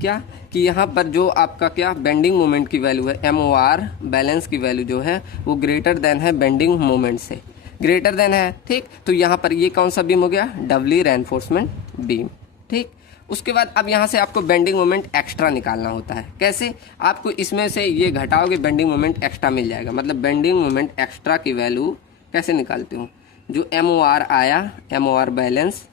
क्या कि यहाँ पर जो आपका क्या बेंडिंग मोमेंट की वैल्यू है MOR बैलेंस की वैल्यू जो है वो ग्रेटर देन है बेंडिंग मोमेंट से, ग्रेटर देन है। ठीक, तो यहाँ पर ये कौन सा बीम हो गया डबली रेनफोर्समेंट बीम। ठीक, उसके बाद अब यहाँ से आपको बेंडिंग मोमेंट एक्स्ट्रा निकालना होता है। कैसे, आपको इसमें से ये घटाओगे बेंडिंग मोमेंट एक्स्ट्रा मिल जाएगा। मतलब बेंडिंग मोमेंट एक्स्ट्रा की वैल्यू कैसे निकालते हो, जो MOR आया MOR बैलेंस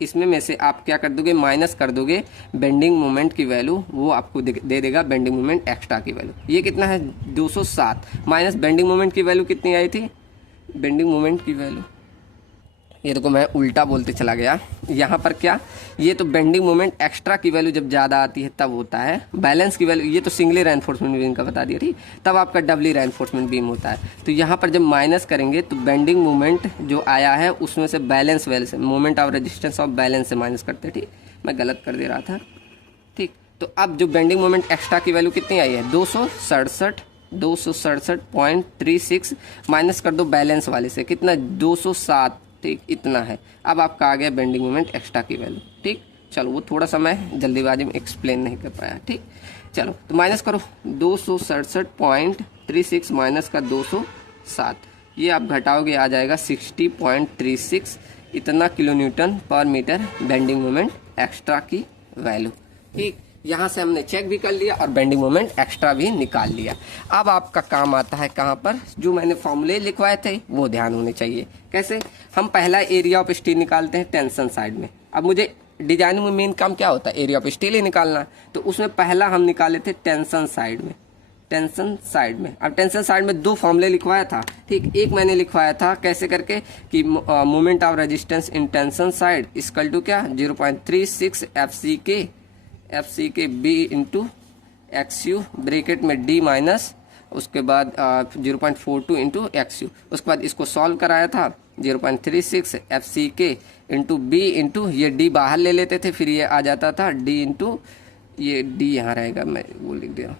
इसमें में से आप क्या कर दोगे माइनस कर दोगे बेंडिंग मोमेंट की वैल्यू, वो आपको दे देगा बेंडिंग मोमेंट एक्स्ट्रा की वैल्यू। ये कितना है 207 माइनस बेंडिंग मोमेंट की वैल्यू कितनी आई थी, बेंडिंग मोमेंट की वैल्यू ये देखो मैं उल्टा बोलते चला गया। यहाँ पर क्या ये तो बेंडिंग मोमेंट एक्स्ट्रा की वैल्यू जब ज़्यादा आती है तब होता है बैलेंस की वैल्यू, ये तो सिंगली रेनफोर्समेंट बीम का बता दिया। ठीक, तब आपका डबली रेनफोर्समेंट बीम होता है। तो यहाँ पर जब माइनस करेंगे तो बेंडिंग मोमेंट जो आया है उसमें से बैलेंस वैल्यू से moment of resistance of balance से माइनस करते। ठीक, मैं गलत कर दे रहा था। ठीक, तो अब जो बेंडिंग मोमेंट एक्स्ट्रा की वैल्यू कितनी आई है 267.36 माइनस कर दो बैलेंस वाले से कितना 207। ठीक, इतना है। अब आपका आ गया बेंडिंग मोमेंट एक्स्ट्रा की वैल्यू। ठीक, चलो वो थोड़ा सा मैं जल्दीबाजी में एक्सप्लेन नहीं कर पाया। ठीक, चलो तो माइनस करो 267.36 माइनस का 207, ये आप घटाओगे आ जाएगा 60.36 इतना किलो न्यूटन पर मीटर बेंडिंग मोमेंट एक्स्ट्रा की वैल्यू। ठीक, यहाँ से हमने चेक भी कर लिया और बेंडिंग मोमेंट एक्स्ट्रा भी निकाल लिया। अब आपका काम आता है कहाँ पर, जो मैंने फॉर्मूले लिखवाए थे वो ध्यान होने चाहिए। कैसे, हम पहला एरिया ऑफ स्टील निकालते हैं टेंशन साइड में। अब मुझे डिजाइनिंग में मेन काम क्या होता है एरिया ऑफ स्टील ही निकालना, तो उसमें पहला हम निकाले थे टेंशन साइड में। टेंशन साइड में अब टेंशन साइड में दो फॉर्मूले लिखवाया था। ठीक, एक मैंने लिखवाया था कैसे करके कि moment of resistance in tension side equal to क्या 0.36 FCK B into XU bracket में D माइनस उसके बाद 0.42 इंटू XU। उसके बाद इसको सॉल्व कराया था 0.36 FCK इंटू B इंटू ये D बाहर ले लेते थे, फिर ये आ जाता था D इंटू ये D यहाँ रहेगा, मैं वो लिख दे रहा हूँ।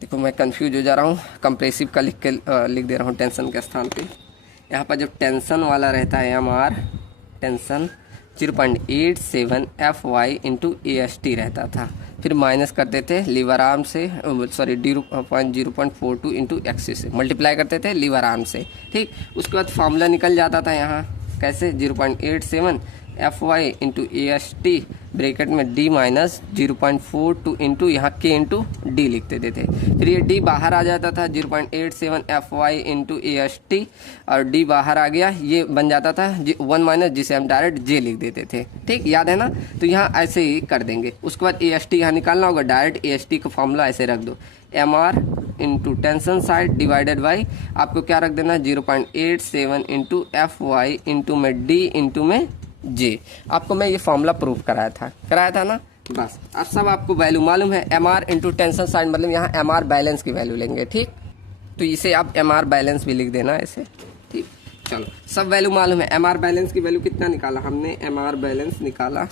देखो मैं कंफ्यूज हो जा रहा हूँ, कंप्रेसिव का लिख दे रहा हूँ टेंशन के स्थान पे। यहाँ पर जब टेंशन वाला रहता है MR tension 0.87 FY into AST रहता था, फिर माइनस करते थे लीवर आर्म से, सॉरी 0.42 इंटू XC से मल्टीप्लाई करते थे लीवर आर्म से। ठीक, उसके बाद फार्मूला निकल जाता था यहाँ कैसे 0.87 FY इंटू AST ब्रैकेट में D माइनस 0.42 इंटू यहाँ K इंटू D लिख देते थे। फिर ये D बाहर आ जाता था 0.87 FY इंटू AST और D बाहर आ गया, ये बन जाता था 1 माइनस जिसे हम डायरेक्ट J लिख देते थे। ठीक, याद है ना, तो यहाँ ऐसे ही कर देंगे। उसके बाद AST यहाँ निकालना होगा, डायरेक्ट AST का फॉर्मूला ऐसे रख दो MR into tension side divided by आपको क्या रख देना 0.87 इंटू FY इंटू में D इंटू में J। आपको मैं ये फॉर्मूला प्रूव कराया था ना, बस अब सब आपको वैल्यू मालूम है। MR इंटू टेंशन साइड मतलब यहाँ MR बैलेंस की वैल्यू लेंगे। ठीक, तो इसे आप MR बैलेंस भी लिख देना ऐसे। ठीक, चलो सब वैल्यू मालूम है। MR बैलेंस की वैल्यू कितना निकाला हमने, MR बैलेंस निकाला,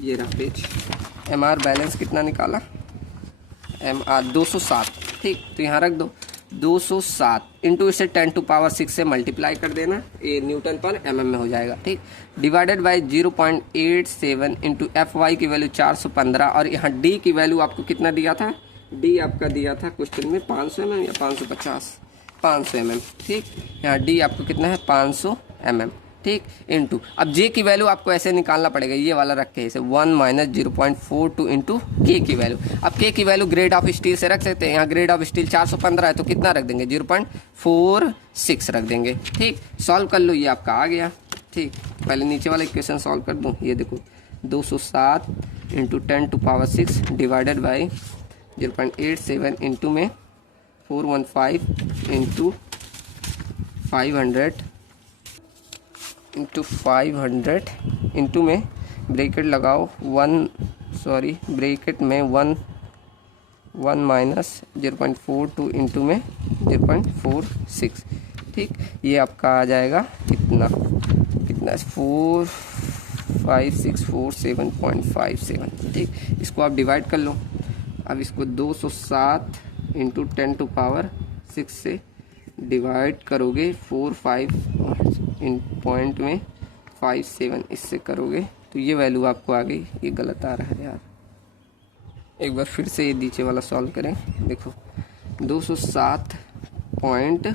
ये रहा पेज, MR बैलेंस कितना निकाला MR 207। ठीक, तो यहाँ रख दो 207 इंटू इसे 10 टू पावर 6 से मल्टीप्लाई कर देना, ये न्यूटन पर mm में हो जाएगा। ठीक, डिवाइडेड बाय 0.87 इंटू FY की वैल्यू 415 और यहाँ D की वैल्यू आपको कितना दिया था, D आपका दिया था क्वेश्चन में 500 mm या 550 mm। ठीक, यहाँ D आपको कितना है 500 mm। ठीक, इंटू अब J की वैल्यू आपको ऐसे निकालना पड़ेगा, ये वाला रख के इसे 1 माइनस 0.42 इंटू K की वैल्यू। अब K की वैल्यू ग्रेड ऑफ स्टील से रख सकते हैं, यहाँ ग्रेड ऑफ स्टील 415 है तो कितना रख देंगे 0.46 रख देंगे। ठीक, सॉल्व कर लो, ये आपका आ गया। ठीक, पहले नीचे वाला इक्वेशन सॉल्व कर दूँ, ये देखो 207 into 10 to power 6 divided by 0.87 into में 415 इंटू 500 इंटू 500 इंटू में ब्रैकेट लगाओ ब्रैकेट में 1 माइनस 0.42 इंटू में 0.46। ठीक, ये आपका आ जाएगा कितना 4567.57। ठीक, इसको आप डिवाइड कर लो। अब इसको 207 इंटू 10⁶ से डिवाइड करोगे 45 इन पॉइंट में 57 इससे करोगे तो ये वैल्यू आपको आ गई। ये गलत आ रहा है यार, एक बार फिर से ये नीचे वाला सॉल्व करें। देखो 207 पॉइंट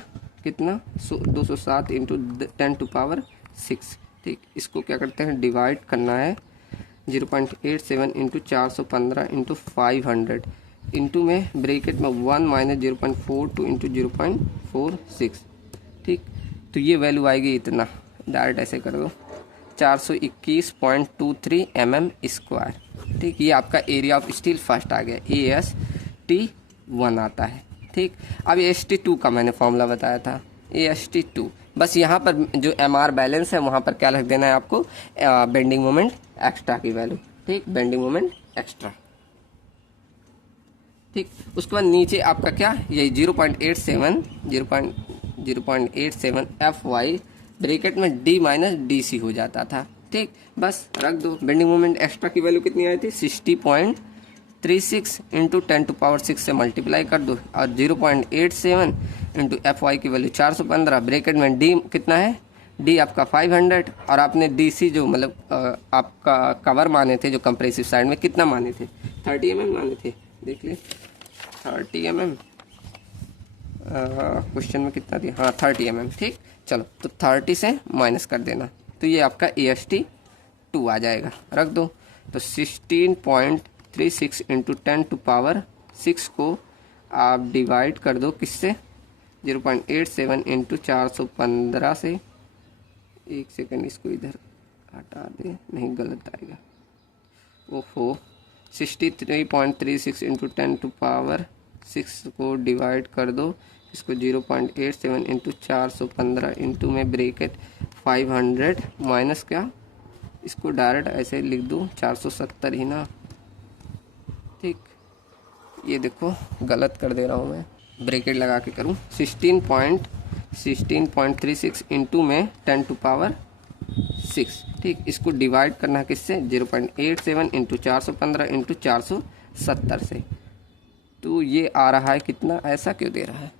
कितना 207 इंटू 10⁶। ठीक, इसको क्या करते हैं डिवाइड करना है 0.87 इंटू 415 इंटू 500 इंटू में ब्रैकेट में 1 माइनस 0.42 इंटू 0.46। ठीक, तो ये वैल्यू आएगी इतना, डायरेक्ट ऐसे कर दो 421.23 mm²। ठीक, ये आपका एरिया ऑफ स्टील फर्स्ट आ गया, AST1 आता है। ठीक, अब AST2 का मैंने फॉर्मूला बताया था, AST2। बस यहाँ पर जो MR बैलेंस है वहाँ पर क्या लिख देना है आपको, बेंडिंग मोमेंट एक्स्ट्रा की वैल्यू। ठीक, बेंडिंग मोमेंट एक्स्ट्रा। ठीक, उसके बाद नीचे आपका क्या, ये 0.87 FY ब्रैकेट में D माइनस DC हो जाता था। ठीक, बस रख दो। बेंडिंग मोमेंट एक्स्ट्रा की वैल्यू कितनी आई थी 60.36 इंटू 10⁶ से मल्टीप्लाई कर दो और 0.87 इंटू FY की वैल्यू 415 ब्रैकेट में D कितना है, D आपका 500 और आपने DC जो मतलब आपका कवर माने थे जो कंप्रेसिव साइड में कितना माने थे 30 mm माने थे। देख ले 30 mm क्वेश्चन में कितना दिया, हाँ 30 mm। ठीक, चलो तो 30 से माइनस कर देना तो ये आपका AST2 आ जाएगा, रख दो। तो 16.36 इंटू 10⁶ को आप डिवाइड कर दो किससे 0.87 इंटू 415 से। एक सेकंड इसको इधर हटा दे, नहीं गलत आएगा। ओहो 63.36 इंटू 10⁶ को डिवाइड कर दो इसको 0.87 इंटू 415 इंटू में ब्रैकेट 500 माइनस क्या, इसको डायरेक्ट ऐसे लिख दूँ 470 ही ना। ठीक, ये देखो गलत कर दे रहा हूँ मैं, ब्रैकेट लगा के करूँ 16.36 इंटू में 10⁶। ठीक, इसको डिवाइड करना किससे 0.87 इंटू 415 इंटू 470 से। तो ये आ रहा है कितना, ऐसा क्यों दे रहा है,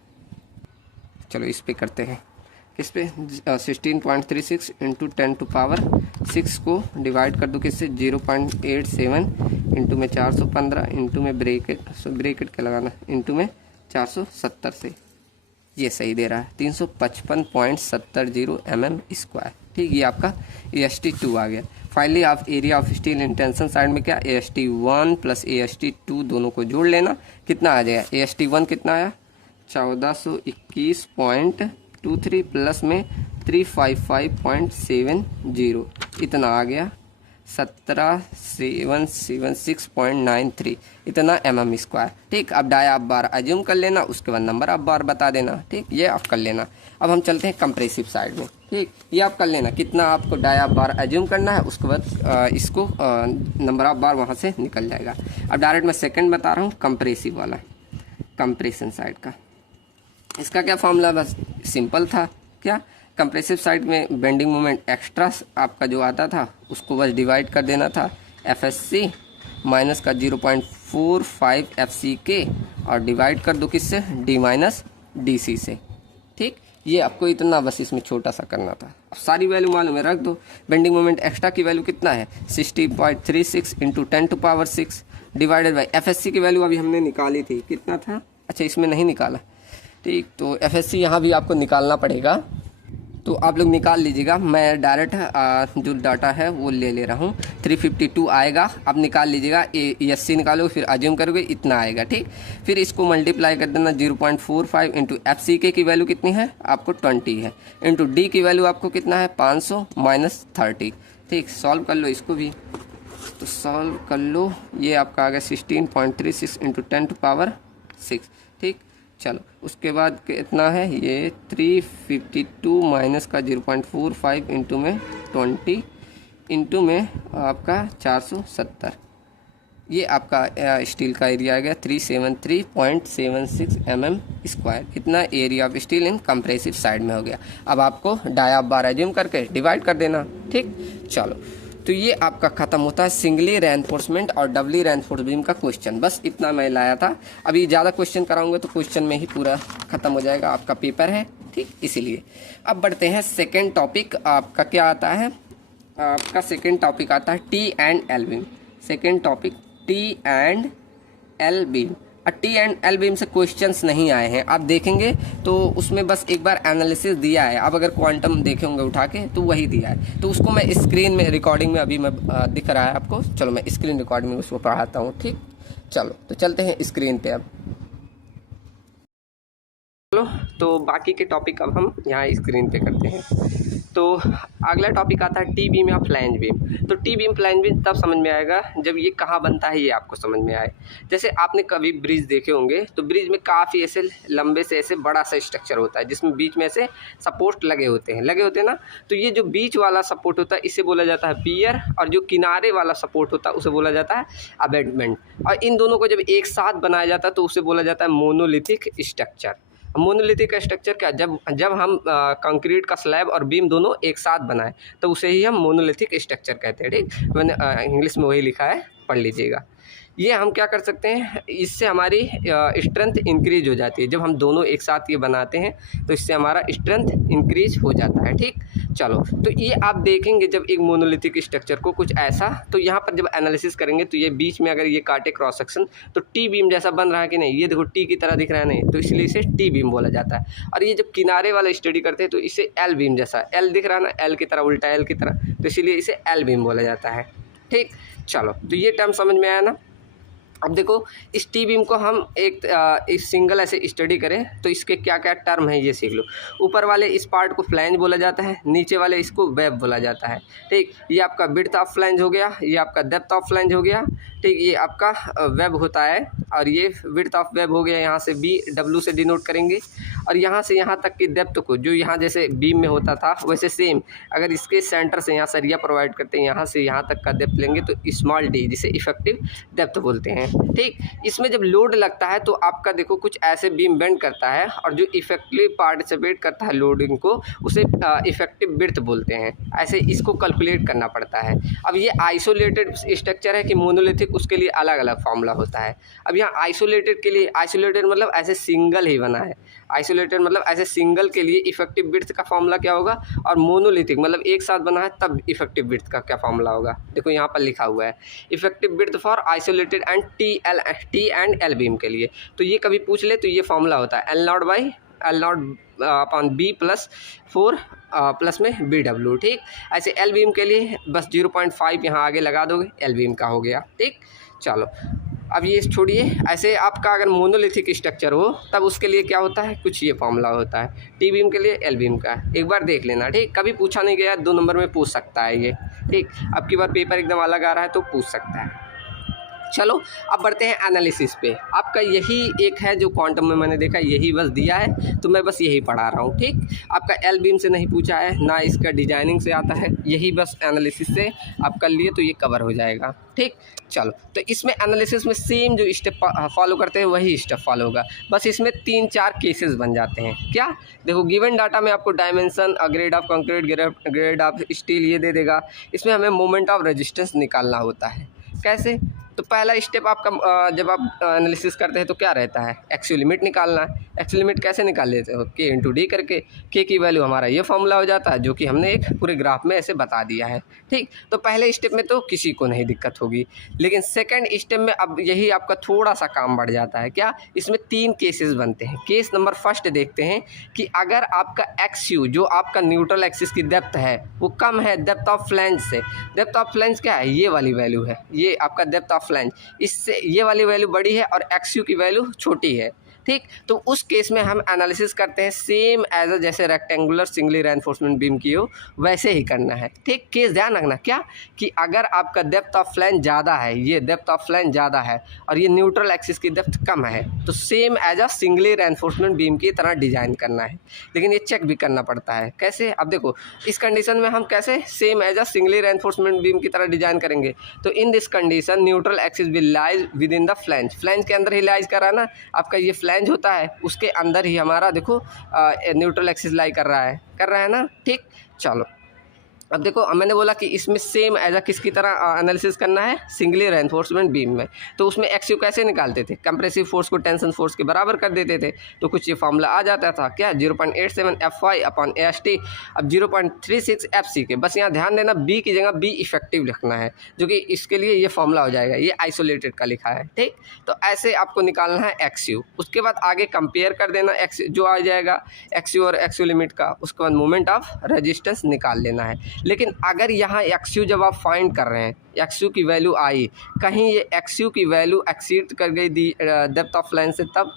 चलो इस पे करते हैं। किस पे 16.36 इंटू 10⁶ को डिवाइड कर दो किससे 0.87 इंटू में 415 इंटू में ब्रैकेट क्या लगाना इंटू में 470 से। ये सही दे रहा है 355.70 mm²। ठीक, ये आपका AST2 आ गया। फाइनली आप area of steel intention side में क्या AST1 प्लस AST2 दोनों को जोड़ लेना, कितना आ जाएगा AST1 कितना आया 1421.23 प्लस में 355.70 इतना आ गया 17776.93 इतना mm²। ठीक, अब डाया आप बार अज्यूम कर लेना, उसके बाद नंबर आप बार बता देना। ठीक, ये आप कर लेना। अब हम चलते हैं कंप्रेसिव साइड में। ठीक, ये आप कर लेना कितना आपको डाया आप बार अज्यूम करना है, उसके बाद इसको नंबर ऑफ बार वहाँ से निकल जाएगा। अब डायरेक्ट मैं सेकंड बता रहा हूँ कंप्रेसिव वाला, कंप्रेशन साइड का। इसका क्या फॉर्मूला, बस सिंपल था। क्या कंप्रेसिव साइड में बेंडिंग मोमेंट एक्स्ट्रा आपका जो आता था उसको बस डिवाइड कर देना था FSC माइनस का 0.45 FCK और डिवाइड कर दो किससे D माइनस DC से। ठीक, ये आपको इतना बस इसमें छोटा सा करना था। अब सारी वैल्यू मालूम है, रख दो। बेंडिंग मोमेंट एक्स्ट्रा की वैल्यू कितना है 60.36 इंटू 10⁶ डिवाइडेड बाई FSC की वैल्यू अभी हमने निकाली थी, कितना था, अच्छा इसमें नहीं निकाला। ठीक, तो FSC यहाँ भी आपको निकालना पड़ेगा, तो आप लोग निकाल लीजिएगा। मैं डायरेक्ट जो डाटा है वो ले रहा हूँ। 352 आएगा, आप निकाल लीजिएगा। ESC निकालो, फिर अज्यूम करोगे इतना आएगा। ठीक, फिर इसको मल्टीप्लाई कर देना 0.45 इंटू FCK की वैल्यू कितनी है आपको 20 है, इंटू D की वैल्यू आपको कितना है 500 माइनस 30। ठीक, सॉल्व कर लो इसको भी। तो सॉल्व कर लो, ये आपका आ गया 16.36 इंटू 10⁻6। ठीक, चलो उसके बाद कितना है, ये 352 माइनस का 0.45 इंटू में 20 इंटू में आपका 470, ये आपका स्टील का एरिया आ गया 373.76 mm²। इतना area of steel in compressive side में हो गया। अब आपको डाया बार एज्यूम करके डिवाइड कर देना। ठीक, चलो तो ये आपका ख़त्म होता है सिंगली रेनफोर्समेंट और डबली रेनफोर्स बीम का क्वेश्चन। बस इतना मैं लाया था, अभी ज़्यादा क्वेश्चन कराऊंगा तो क्वेश्चन में ही पूरा ख़त्म हो जाएगा, आपका पेपर है। ठीक, इसीलिए अब बढ़ते हैं सेकेंड टॉपिक। आपका क्या आता है, आपका सेकेंड टॉपिक आता है T and L beam. Second topic T and L beam. T and L beam से क्वेश्चंस नहीं आए हैं, आप देखेंगे तो उसमें बस एक बार एनालिसिस दिया है। आप अगर क्वांटम देखेंगे उठा के तो वही दिया है, तो उसको मैं स्क्रीन में रिकॉर्डिंग में अभी मैं दिख रहा है आपको। चलो मैं स्क्रीन रिकॉर्डिंग में उसको पढ़ाता हूँ। ठीक, चलो तो चलते हैं स्क्रीन पे अब। चलो तो बाकी के टॉपिक अब हम यहाँ स्क्रीन पे करते हैं। तो अगला टॉपिक आता है टी बीम या फ्लैंज बीम। तो टी बीम फ्लैंज बीम तब समझ में आएगा जब ये कहाँ बनता है, ये आपको समझ में आए। जैसे आपने कभी ब्रिज देखे होंगे तो ब्रिज में काफ़ी ऐसे लंबे से ऐसे बड़ा सा स्ट्रक्चर होता है जिसमें बीच में ऐसे सपोर्ट लगे होते हैं ना। तो ये जो बीच वाला सपोर्ट होता है इसे बोला जाता है पियर, और जो किनारे वाला सपोर्ट होता है उसे बोला जाता है अबेटमेंट। और इन दोनों को जब एक साथ बनाया जाता है तो उसे बोला जाता है मोनोलिथिक स्ट्रक्चर। मोनोलिथिक का स्ट्रक्चर क्या, जब हम कंक्रीट का स्लैब और बीम दोनों एक साथ बनाए तो उसे ही हम मोनोलिथिक स्ट्रक्चर कहते हैं। ठीक, मैंने इंग्लिश में वही लिखा है, पढ़ लीजिएगा। ये हम क्या कर सकते हैं, इससे हमारी स्ट्रेंथ इंक्रीज हो जाती है। जब हम दोनों एक साथ ये बनाते हैं तो इससे हमारा स्ट्रेंथ इंक्रीज हो जाता है। ठीक, चलो तो ये आप देखेंगे जब एक मोनोलिथिक स्ट्रक्चर को कुछ ऐसा, तो यहाँ पर जब एनालिसिस करेंगे तो ये बीच में अगर ये काटे क्रॉस सेक्शन तो टी बीम जैसा बन रहा है कि नहीं, ये देखो टी की तरह दिख रहा है नहीं, तो इसलिए इसे टी बीम बोला जाता है। और ये जब किनारे वाला स्टडी करते हैं तो इसे एल बीम जैसा, एल दिख रहा है ना, एल की तरह, उल्टा एल की तरह, तो इसीलिए इसे एल बीम बोला जाता है। ठीक, चलो तो ये टर्म समझ में आया ना। अब देखो इस टी बीम को हम एक सिंगल ऐसे स्टडी करें तो इसके क्या क्या टर्म है ये सीख लो। ऊपर वाले इस पार्ट को फ्लैंज बोला जाता है, नीचे वाले इसको वेब बोला जाता है। ठीक, ये आपका विड्थ ऑफ फ्लैंज हो गया, ये आपका डेप्थ ऑफ फ्लैंज हो गया। ठीक, ये आपका वेब होता है, और ये विड्थ ऑफ वेब हो गया, यहाँ से बी डब्ल्यू से डिनोट करेंगे। और यहाँ से यहाँ तक की डेप्थ को, जो यहाँ जैसे बीम में होता था वैसे सेम, अगर इसके सेंटर से यहाँ सरिया प्रोवाइड करते हैं, यहाँ से यहाँ तक का डेप्थ लेंगे तो स्मॉल डी, जिसे इफेक्टिव डेप्थ बोलते हैं। ठीक, इसमें जब लोड लगता है तो आपका देखो कुछ ऐसे बीम बेंड करता है, और जो इफेक्टिव पार्टिसिपेट करता है लोडिंग को उसे इफेक्टिव विड्थ बोलते हैं। ऐसे इसको कैलकुलेट करना पड़ता है। अब ये आइसोलेटेड स्ट्रक्चर है कि मोनोलिथिक, उसके लिए अलग अलग फार्मूला होता है। अब यहाँ आइसोलेटेड के लिए, आइसोलेटेड मतलब ऐसे सिंगल ही बना है, आइसोलेटेड मतलब ऐसे सिंगल के लिए इफेक्टिव विड्थ का फार्मूला क्या होगा, और मोनोलिथिक मतलब एक साथ बना है तब इफेक्टिव विड्थ का क्या फार्मूला होगा। देखो यहाँ पर लिखा हुआ है effective width for isolated and T and L beam के लिए। तो ये कभी पूछ ले तो ये फार्मूला होता है L0 upon B plus 4 plus में BW। ठीक, ऐसे एल बीम के लिए बस 0.5 यहाँ आगे लगा दोगे, एल बीम का हो गया। ठीक, चलो अब ये छोड़िए। ऐसे आपका अगर मोनोलिथिक स्ट्रक्चर हो तब उसके लिए क्या होता है, कुछ ये फॉर्मूला होता है, टी बीम के लिए एल बीम का। एक बार देख लेना। ठीक, कभी पूछा नहीं गया, 2 नंबर में पूछ सकता है ये। ठीक, अब की बार पेपर एकदम अलग आ रहा है तो पूछ सकता है। चलो अब बढ़ते हैं एनालिसिस पे। आपका यही एक है जो क्वांटम में मैंने देखा, यही बस दिया है तो मैं बस यही पढ़ा रहा हूँ। ठीक, आपका एल बीम से नहीं पूछा है, ना इसका डिजाइनिंग से आता है, यही बस एनालिसिस से आप कर लिए तो ये कवर हो जाएगा। ठीक, चलो तो इसमें एनालिसिस में सेम जो स्टेप फॉलो करते हैं वही स्टेप फॉलो होगा, बस इसमें 3-4 केसेस बन जाते हैं। क्या देखो, गिवन डाटा में आपको dimension, grade of concrete, grade of steel ये दे देगा। इसमें हमें मोमेंट ऑफ रेजिस्टेंस निकालना होता है। कैसे, तो पहला स्टेप आपका जब आप एनालिसिस करते हैं तो क्या रहता है, एक्स लिमिट निकालना है। एक्स लिमिट कैसे निकाल लेते हो, के इंटू डी करके। के की वैल्यू हमारा ये फॉर्मूला हो जाता है जो कि हमने एक पूरे ग्राफ में ऐसे बता दिया है। ठीक, तो पहले स्टेप में तो किसी को नहीं दिक्कत होगी, लेकिन सेकंड स्टेप में अब यही आपका थोड़ा सा काम बढ़ जाता है। क्या, इसमें 3 केसेस बनते हैं। केस नंबर फर्स्ट देखते हैं कि अगर आपका एक्स यू, जो आपका न्यूट्रल एक्सिस की डेप्थ है वो कम है डेप्थ ऑफ फ्लैंज से। डेप्थ ऑफ फ्लैंज क्या है, ये वाली वैल्यू है, ये आपका डेप्थ ऑफ फ्लैंज, इससे ये वाली वैल्यू बड़ी है और एक्स यू की वैल्यू छोटी है। ठीक। तो उस केस में हम एनालिसिस करते हैं सेम एज अ जैसे रेक्टेंगुलर सिंगली रेनफोर्समेंट बीम की हो वैसे ही करना है। ठीक। केस ध्यान रखना क्या कि अगर आपका डेप्थ ऑफ फ्लैंज ज़्यादा है, ये डेप्थ ऑफ फ्लैंज ज़्यादा है और ये न्यूट्रल एक्सिस की डेप्थ कम है, तो same as a singly reinforcement beam की तरह डिज़ाइन करना है। लेकिन ये चेक भी करना पड़ता है। कैसे? अब देखो इस कंडीशन में हम कैसे same as a singly reinforcement beam की तरह डिज़ाइन करेंगे। तो in this condition neutral axis will lies within the flange, flange के अंदर ही लाइज कर रहा है ना, आपका ये फ्लैंज होता है उसके अंदर ही हमारा देखो न्यूट्रल एक्सिस लाई कर रहा है ना। ठीक। चलो अब देखो मैंने बोला कि इसमें सेम एज अ किसकी तरह एनालिसिस करना है, सिंगली रेनफोर्समेंट बीम में। तो उसमें एक्स यू कैसे निकालते थे, कंप्रेसिव फोर्स को टेंशन फोर्स के बराबर कर देते थे। तो कुछ ये फॉर्मूला आ जाता था क्या, 0.87 FY अपॉन AST, अब 0.36 FC के। बस यहाँ ध्यान देना बी की जगह बी इफेक्टिव लिखना है, जो कि इसके लिए ये फॉर्मूला हो जाएगा, ये आइसोलेटेड का लिखा है। ठीक। तो ऐसे आपको निकालना है एक्स यू, उसके बाद आगे कंपेयर कर देना एक्स जो आ जाएगा एक्स यू और एक्स यू लिमिट का, उसके बाद मोमेंट ऑफ रेजिस्टेंस निकाल लेना है। लेकिन अगर यहाँ एक्स यू जब आप फाइंड कर रहे हैं, एक्स यू की वैल्यू आई, कहीं ये एक्स यू की वैल्यू एक्सीड कर गई दी डेप्थ ऑफ लाइन से, तब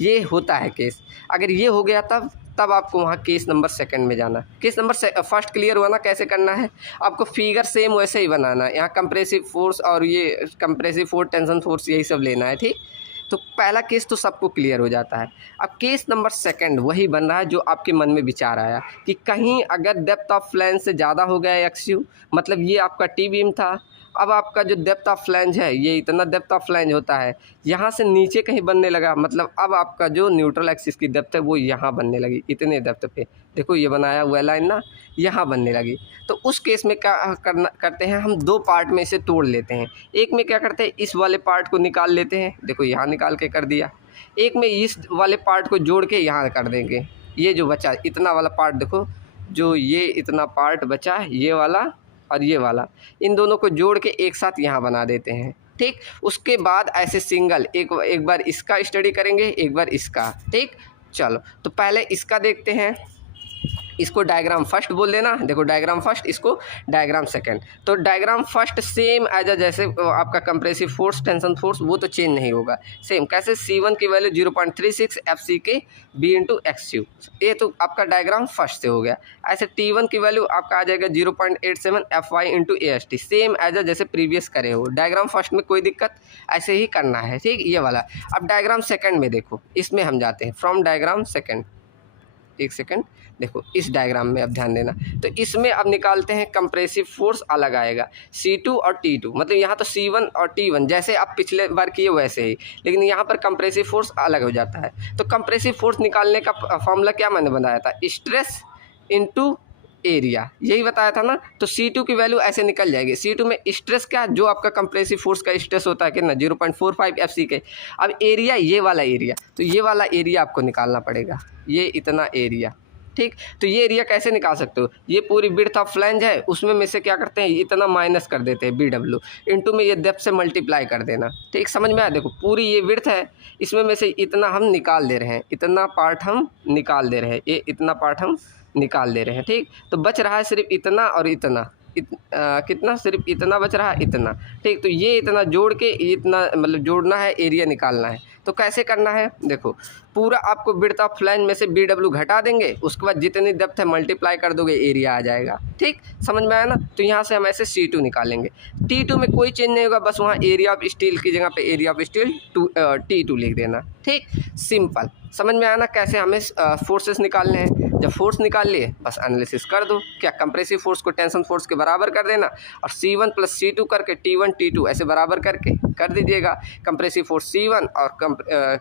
ये होता है केस। अगर ये हो गया तब आपको वहाँ केस नंबर सेकंड में जाना। केस नंबर फर्स्ट क्लियर हुआ ना कैसे करना है, आपको फिगर सेम वैसे ही बनाना है। यहाँ कंप्रेसिव फोर्स और ये कंप्रेसिव फोर्स टेंशन फोर्स यही सब लेना है। ठीक। तो पहला केस तो सबको क्लियर हो जाता है। अब केस नंबर सेकंड वही बन रहा है जो आपके मन में विचार आया कि कहीं अगर डेप्थ ऑफ फ्लैंज से ज़्यादा हो गया एक्स यू, मतलब ये आपका टी बीम था, अब आपका जो डेप्थ ऑफ फ्लैंज है ये इतना डेप्थ ऑफ फ्लैंज होता है, यहाँ से नीचे कहीं बनने लगा, मतलब अब आपका जो न्यूट्रल एक्सिस की डेप्थ है वो यहाँ बनने लगी, इतने डेप्थ पे। देखो ये बनाया हुआ लाइन ना, यहाँ बनने लगी। तो उस केस में क्या करते हैं, हम दो पार्ट में इसे तोड़ लेते हैं। एक में क्या करते हैं, इस वाले पार्ट को निकाल लेते हैं, देखो यहाँ निकाल के कर दिया। एक में इस वाले पार्ट को जोड़ के यहाँ कर देंगे, ये जो बचा इतना वाला पार्ट, देखो जो ये इतना पार्ट बचा, ये वाला और ये वाला, इन दोनों को जोड़ के एक साथ यहाँ बना देते हैं। ठीक। उसके बाद ऐसे सिंगल एक बार इसका स्टडी करेंगे, एक बार इसका। ठीक। चलो तो पहले इसका देखते हैं, इसको डायग्राम फर्स्ट बोल देना। देखो डायग्राम फर्स्ट, इसको डायग्राम सेकंड। तो diagram first same as a जैसे आपका कंप्रेसिव फोर्स टेंशन फोर्स वो तो चेंज नहीं होगा, सेम कैसे C1 की वैल्यू 0.36 FC के B इंटू एक्स यू, ये तो आपका डायग्राम फर्स्ट से हो गया। ऐसे T1 की वैल्यू आपका आ जाएगा 0.87 FY into AST, same as a जैसे प्रीवियस करे हो। डायग्राम फर्स्ट में कोई दिक्कत, ऐसे ही करना है। ठीक। ये वाला अब डायग्राम सेकंड में देखो, इसमें हम जाते हैं फ्रॉम डायग्राम सेकंड। एक सेकंड, देखो इस डायग्राम में अब ध्यान देना। तो इसमें अब निकालते हैं कंप्रेसिव फोर्स अलग आएगा, C2 और T2, मतलब यहाँ तो C1 और T1 जैसे आप पिछले बार किए वैसे ही, लेकिन यहाँ पर कंप्रेसिव फोर्स अलग हो जाता है। तो कंप्रेसिव फोर्स निकालने का फॉर्मूला क्या मैंने बनाया था, स्ट्रेस इनटू एरिया, यही बताया था ना। तो C2 की वैल्यू ऐसे निकल जाएगी। C2 में स्ट्रेस क्या, जो आपका कंप्रेसिव फोर्स का स्ट्रेस होता है कितना, 0.45 FC के। अब एरिया, ये वाला एरिया, तो ये वाला एरिया आपको निकालना पड़ेगा, ये इतना एरिया। ठीक। तो ये एरिया कैसे निकाल सकते हो, ये पूरी विड्थ ऑफ फ्लैंज है, उसमें में से क्या करते हैं, इतना माइनस कर देते हैं BW, इनटू में ये डेप्थ से मल्टीप्लाई कर देना। ठीक। समझ में आया। देखो पूरी ये विड्थ है, इसमें में से इतना हम निकाल दे रहे हैं, इतना पार्ट हम निकाल दे रहे हैं, ये इतना पार्ट हम निकाल दे रहे हैं। ठीक। तो बच रहा है सिर्फ इतना और इतना, कितना, सिर्फ इतना बच रहा है, इतना। ठीक। तो ये इतना जोड़ के इतना मतलब जोड़ना है, एरिया निकालना है। तो कैसे करना है, देखो पूरा आपको विड्थ ऑफ फ्लैंज में से BW घटा देंगे, उसके बाद जितनी डेप्थ है मल्टीप्लाई कर दोगे, एरिया आ जाएगा। ठीक। समझ में आया ना। तो यहाँ से हम ऐसे C2 निकालेंगे। T2 में कोई चेंज नहीं होगा, बस वहाँ एरिया ऑफ स्टील की जगह पे एरिया ऑफ स्टील T2 लिख देना। ठीक। सिंपल। समझ में आया ना कैसे हमें फोर्सेस निकालने हैं। जब फोर्स निकाल लिए बस एनालिसिस कर दो, क्या कंप्रेसिव फोर्स को टेंशन फोर्स के बराबर कर देना और C1 प्लस C2 करके T1 T2 ऐसे बराबर करके कर दीजिएगा। कंप्रेसिव फोर्स C1 और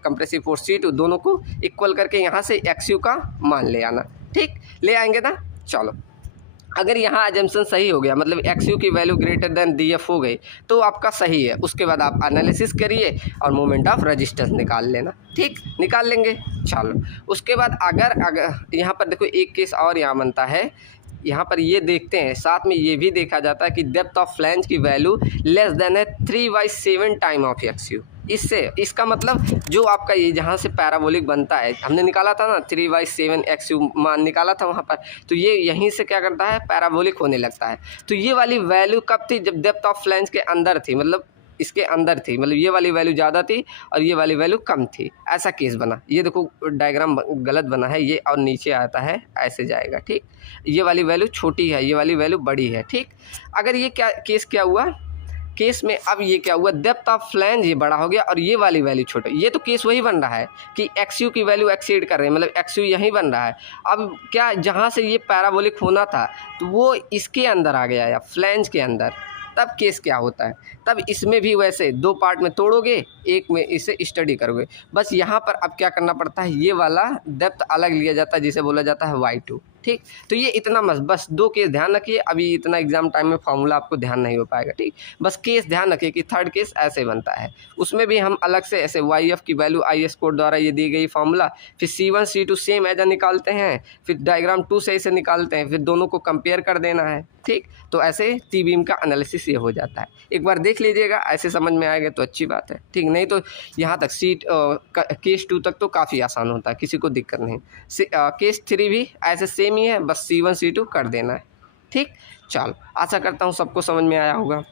कंप्रेसिव फोर्स C2 दोनों को इक्वल करके यहाँ से XU का मान ले आना। ठीक। ले आएंगे ना। चलो अगर यहाँ एजम्पशन सही हो गया, मतलब XU की वैल्यू ग्रेटर देन DF हो गई, तो आपका सही है। उसके बाद आप एनालिसिस करिए और मोमेंट ऑफ रेजिस्टेंस निकाल लेना। ठीक। निकाल लेंगे। चलो उसके बाद अगर यहाँ पर देखो एक केस और यहाँ बनता है, यहाँ पर ये देखते हैं, साथ में ये भी देखा जाता है कि डेप्थ ऑफ फ्लैंज की वैल्यू लेस देन है 3/7 टाइम ऑफ XU। इससे इसका मतलब जो आपका ये जहाँ से पैराबोलिक बनता है, हमने निकाला था ना 3/7 XU मान निकाला था वहाँ पर, तो ये यहीं से क्या करता है, पैराबोलिक होने लगता है। तो ये वाली वैल्यू कब थी, जब डेप्थ ऑफ फ्लैंज के अंदर थी, मतलब इसके अंदर थी, मतलब ये वाली वैल्यू ज़्यादा थी और ये वाली वैल्यू कम थी, ऐसा केस बना। ये देखो डायग्राम गलत बना है, ये और नीचे आता है ऐसे जाएगा, ठीक। ये वाली वैल्यू छोटी है, ये वाली वैल्यू बड़ी है, ठीक। अगर ये केस क्या हुआ, केस में अब ये क्या हुआ, डेप्थ ऑफ फ्लैंज ये बड़ा हो गया और ये वाली वैल्यू छोटा। ये तो केस वही बन रहा है कि XU की वैल्यू एक्सीड कर रही है, मतलब XU यहीं बन रहा है। अब क्या, जहाँ से ये पैराबोलिक होना था तो वो इसके अंदर आ गया या फ्लैंज के अंदर, तब केस क्या होता है, तब इसमें भी वैसे 2 पार्ट में तोड़ोगे, एक में इसे स्टडी करोगे। बस यहाँ पर अब क्या करना पड़ता है, ये वाला डेप्थ अलग लिया जाता है जिसे बोला जाता है Y2, ठीक। तो ये इतना बस 2 केस ध्यान रखिए। अभी इतना एग्जाम टाइम में फार्मूला आपको ध्यान नहीं हो पाएगा, ठीक। बस केस ध्यान रखिए कि थर्ड केस ऐसे बनता है, उसमें भी हम अलग से ऐसे YF की वैल्यू IS कोड द्वारा ये दी गई फार्मूला, फिर C1 C2 सेम एज निकालते हैं, फिर डायग्राम 2 से इसे निकालते हैं, फिर दोनों को कंपेयर कर देना है, ठीक। तो ऐसे टी बीम का एनालिसिस ये हो जाता है। एक बार देख लीजिएगा, ऐसे समझ में आएगा तो अच्छी बात है, ठीक। नहीं तो यहाँ तक केस 2 तक तो काफ़ी आसान होता है, किसी को दिक्कत नहीं। केस 3 भी ऐसे सेम ही है, बस C1 C2 कर देना है, ठीक। चलो, आशा करता हूँ सबको समझ में आया होगा।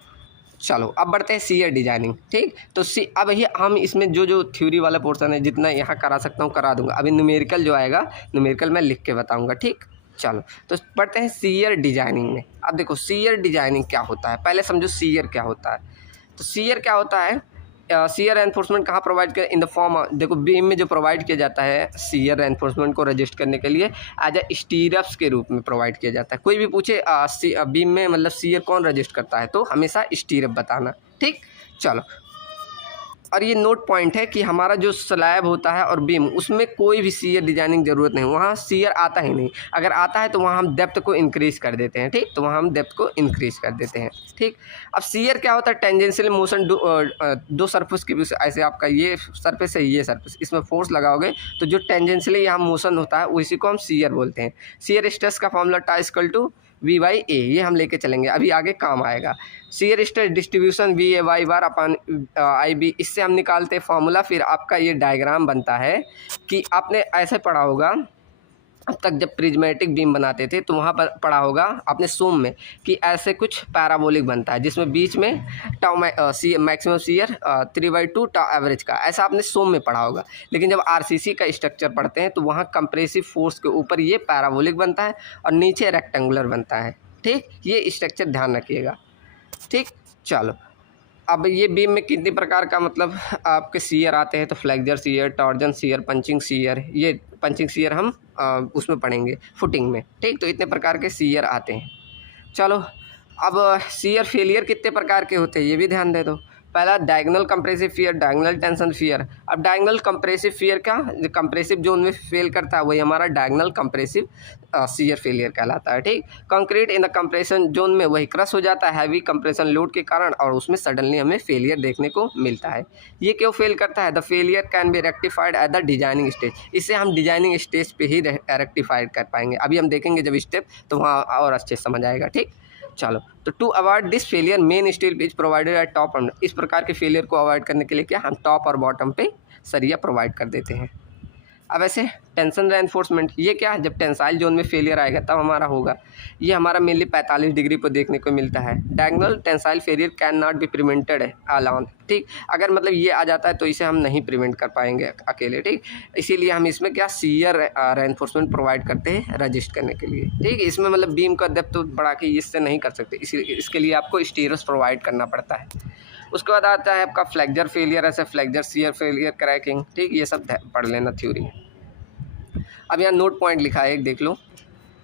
चलो अब बढ़ते हैं सीयर डिजाइनिंग, ठीक। तो अब ये हम इसमें जो थ्योरी वाला पोर्शन है जितना यहाँ करा सकता हूँ करा दूंगा। अभी न्यूमेरिकल जो आएगा, न्यूमेरिकल मैं लिख के बताऊंगा, ठीक। चलो तो बढ़ते हैं सीयर डिजाइनिंग में। अब देखो सीयर डिजाइनिंग क्या होता है, पहले समझो सीयर क्या होता है। तो सीयर क्या होता है, सीयर एनफोर्समेंट कहाँ प्रोवाइड किया, इन द फॉर्म, देखो बीम में जो प्रोवाइड किया जाता है सीयर एनफोर्समेंट को रजिस्ट करने के लिए एज ए स्टीरअप्स के रूप में प्रोवाइड किया जाता है। कोई भी पूछे बीम में मतलब सीयर कौन रजिस्ट करता है, तो हमेशा स्टीरअप बताना, ठीक। चलो, और ये नोट पॉइंट है कि हमारा जो स्लैब होता है और बीम, उसमें कोई भी सीयर डिजाइनिंग ज़रूरत नहीं, वहाँ सीयर आता ही नहीं। अगर आता है तो वहाँ हम डेप्थ को इंक्रीज़ कर देते हैं, ठीक। तो वहाँ हम डेप्थ को इंक्रीज़ कर देते हैं, ठीक। अब सीयर क्या होता है, टेंजेंशियल मोशन, दो सरफेस के बीच, ऐसे आपका ये सरफेस है ये सरफेस, इसमें फोर्स लगाओगे तो जो टेंजेंशियली यहाँ मोशन होता है उसी को हम सीयर बोलते हैं। सीयर स्ट्रेस का फॉर्मूला टा V/A, ये हम लेके चलेंगे, अभी आगे काम आएगा। सीयर स्ट्रेस डिस्ट्रीब्यूशन VA/Y बार अपन IB, इससे हम निकालते हैं फार्मूला। फिर आपका ये डायग्राम बनता है कि आपने ऐसे पढ़ा होगा, अब तक जब प्रिज्मेटिक बीम बनाते थे तो वहाँ पर पढ़ा होगा आपने सोम में कि ऐसे कुछ पैराबोलिक बनता है जिसमें बीच में tau maximum shear 3/2 tau average का, ऐसा आपने सोम में पढ़ा होगा। लेकिन जब RCC का स्ट्रक्चर पढ़ते हैं तो वहाँ कंप्रेसिव फोर्स के ऊपर ये पैराबोलिक बनता है और नीचे रेक्टेंगुलर बनता है, ठीक। ये स्ट्रक्चर ध्यान रखिएगा, ठीक। चलो, अब ये बीम में कितने प्रकार का मतलब आपके सीयर आते हैं, तो flexure shear, torsion shear, punching shear, ये पंचिंग सीयर हम उसमें पढ़ेंगे फुटिंग में, ठीक। तो इतने प्रकार के सीयर आते हैं। चलो, अब सीयर फेलियर कितने प्रकार के होते हैं ये भी ध्यान दे दो। पहला diagonal compressive fear, diagonal tension fear. अब डायगोनल कंप्रेसिव फियर का जो कंप्रेसिव जोन में फेल करता है वही हमारा डायगोनल कंप्रेसिव सीयर फेलियर कहलाता है, ठीक। Concrete in the compression zone में वही क्रश हो जाता है हैवी कंप्रेशन लोड के कारण और उसमें सडनली हमें फेलियर देखने को मिलता है। ये क्यों फेल करता है, the failure can be rectified at the designing stage. इसे हम डिजाइनिंग स्टेज पे ही रेक्टिफाइड कर पाएंगे। अभी हम देखेंगे जब स्टेप, तो वहाँ और अच्छे समझ आएगा, ठीक। चलो, तो to avoid this failure main steel is provided at top end, इस प्रकार के फेलियर को अवॉइड करने के लिए क्या हम टॉप और बॉटम पे सरिया प्रोवाइड कर देते हैं। अब ऐसे टेंशन रेनफोर्समेंट, ये क्या है, जब टेंसाइल जोन में फेलियर आएगा तब हमारा होगा। ये हमारा मेनली 45 डिग्री पर देखने को मिलता है। Diagonal tensile failure can not be prevented alone, ठीक। अगर मतलब ये आ जाता है तो इसे हम नहीं प्रिवेंट कर पाएंगे अकेले, ठीक। इसीलिए हम इसमें क्या सीयर रेनफोर्समेंट प्रोवाइड करते हैं रजिस्ट करने के लिए, ठीक। इसमें मतलब बीम का डेप्थ तो बढ़ा के इससे नहीं कर सकते, इसके लिए आपको स्टीरस प्रोवाइड करना पड़ता है। उसके बाद आता है आपका फ्लेक्सर फेलियर, ऐसे फ्लेक्सर सीयर फेलियर क्रैकिंग, ठीक। ये सब पढ़ लेना थ्योरी में। अब यहाँ नोट पॉइंट लिखा है, एक देख लो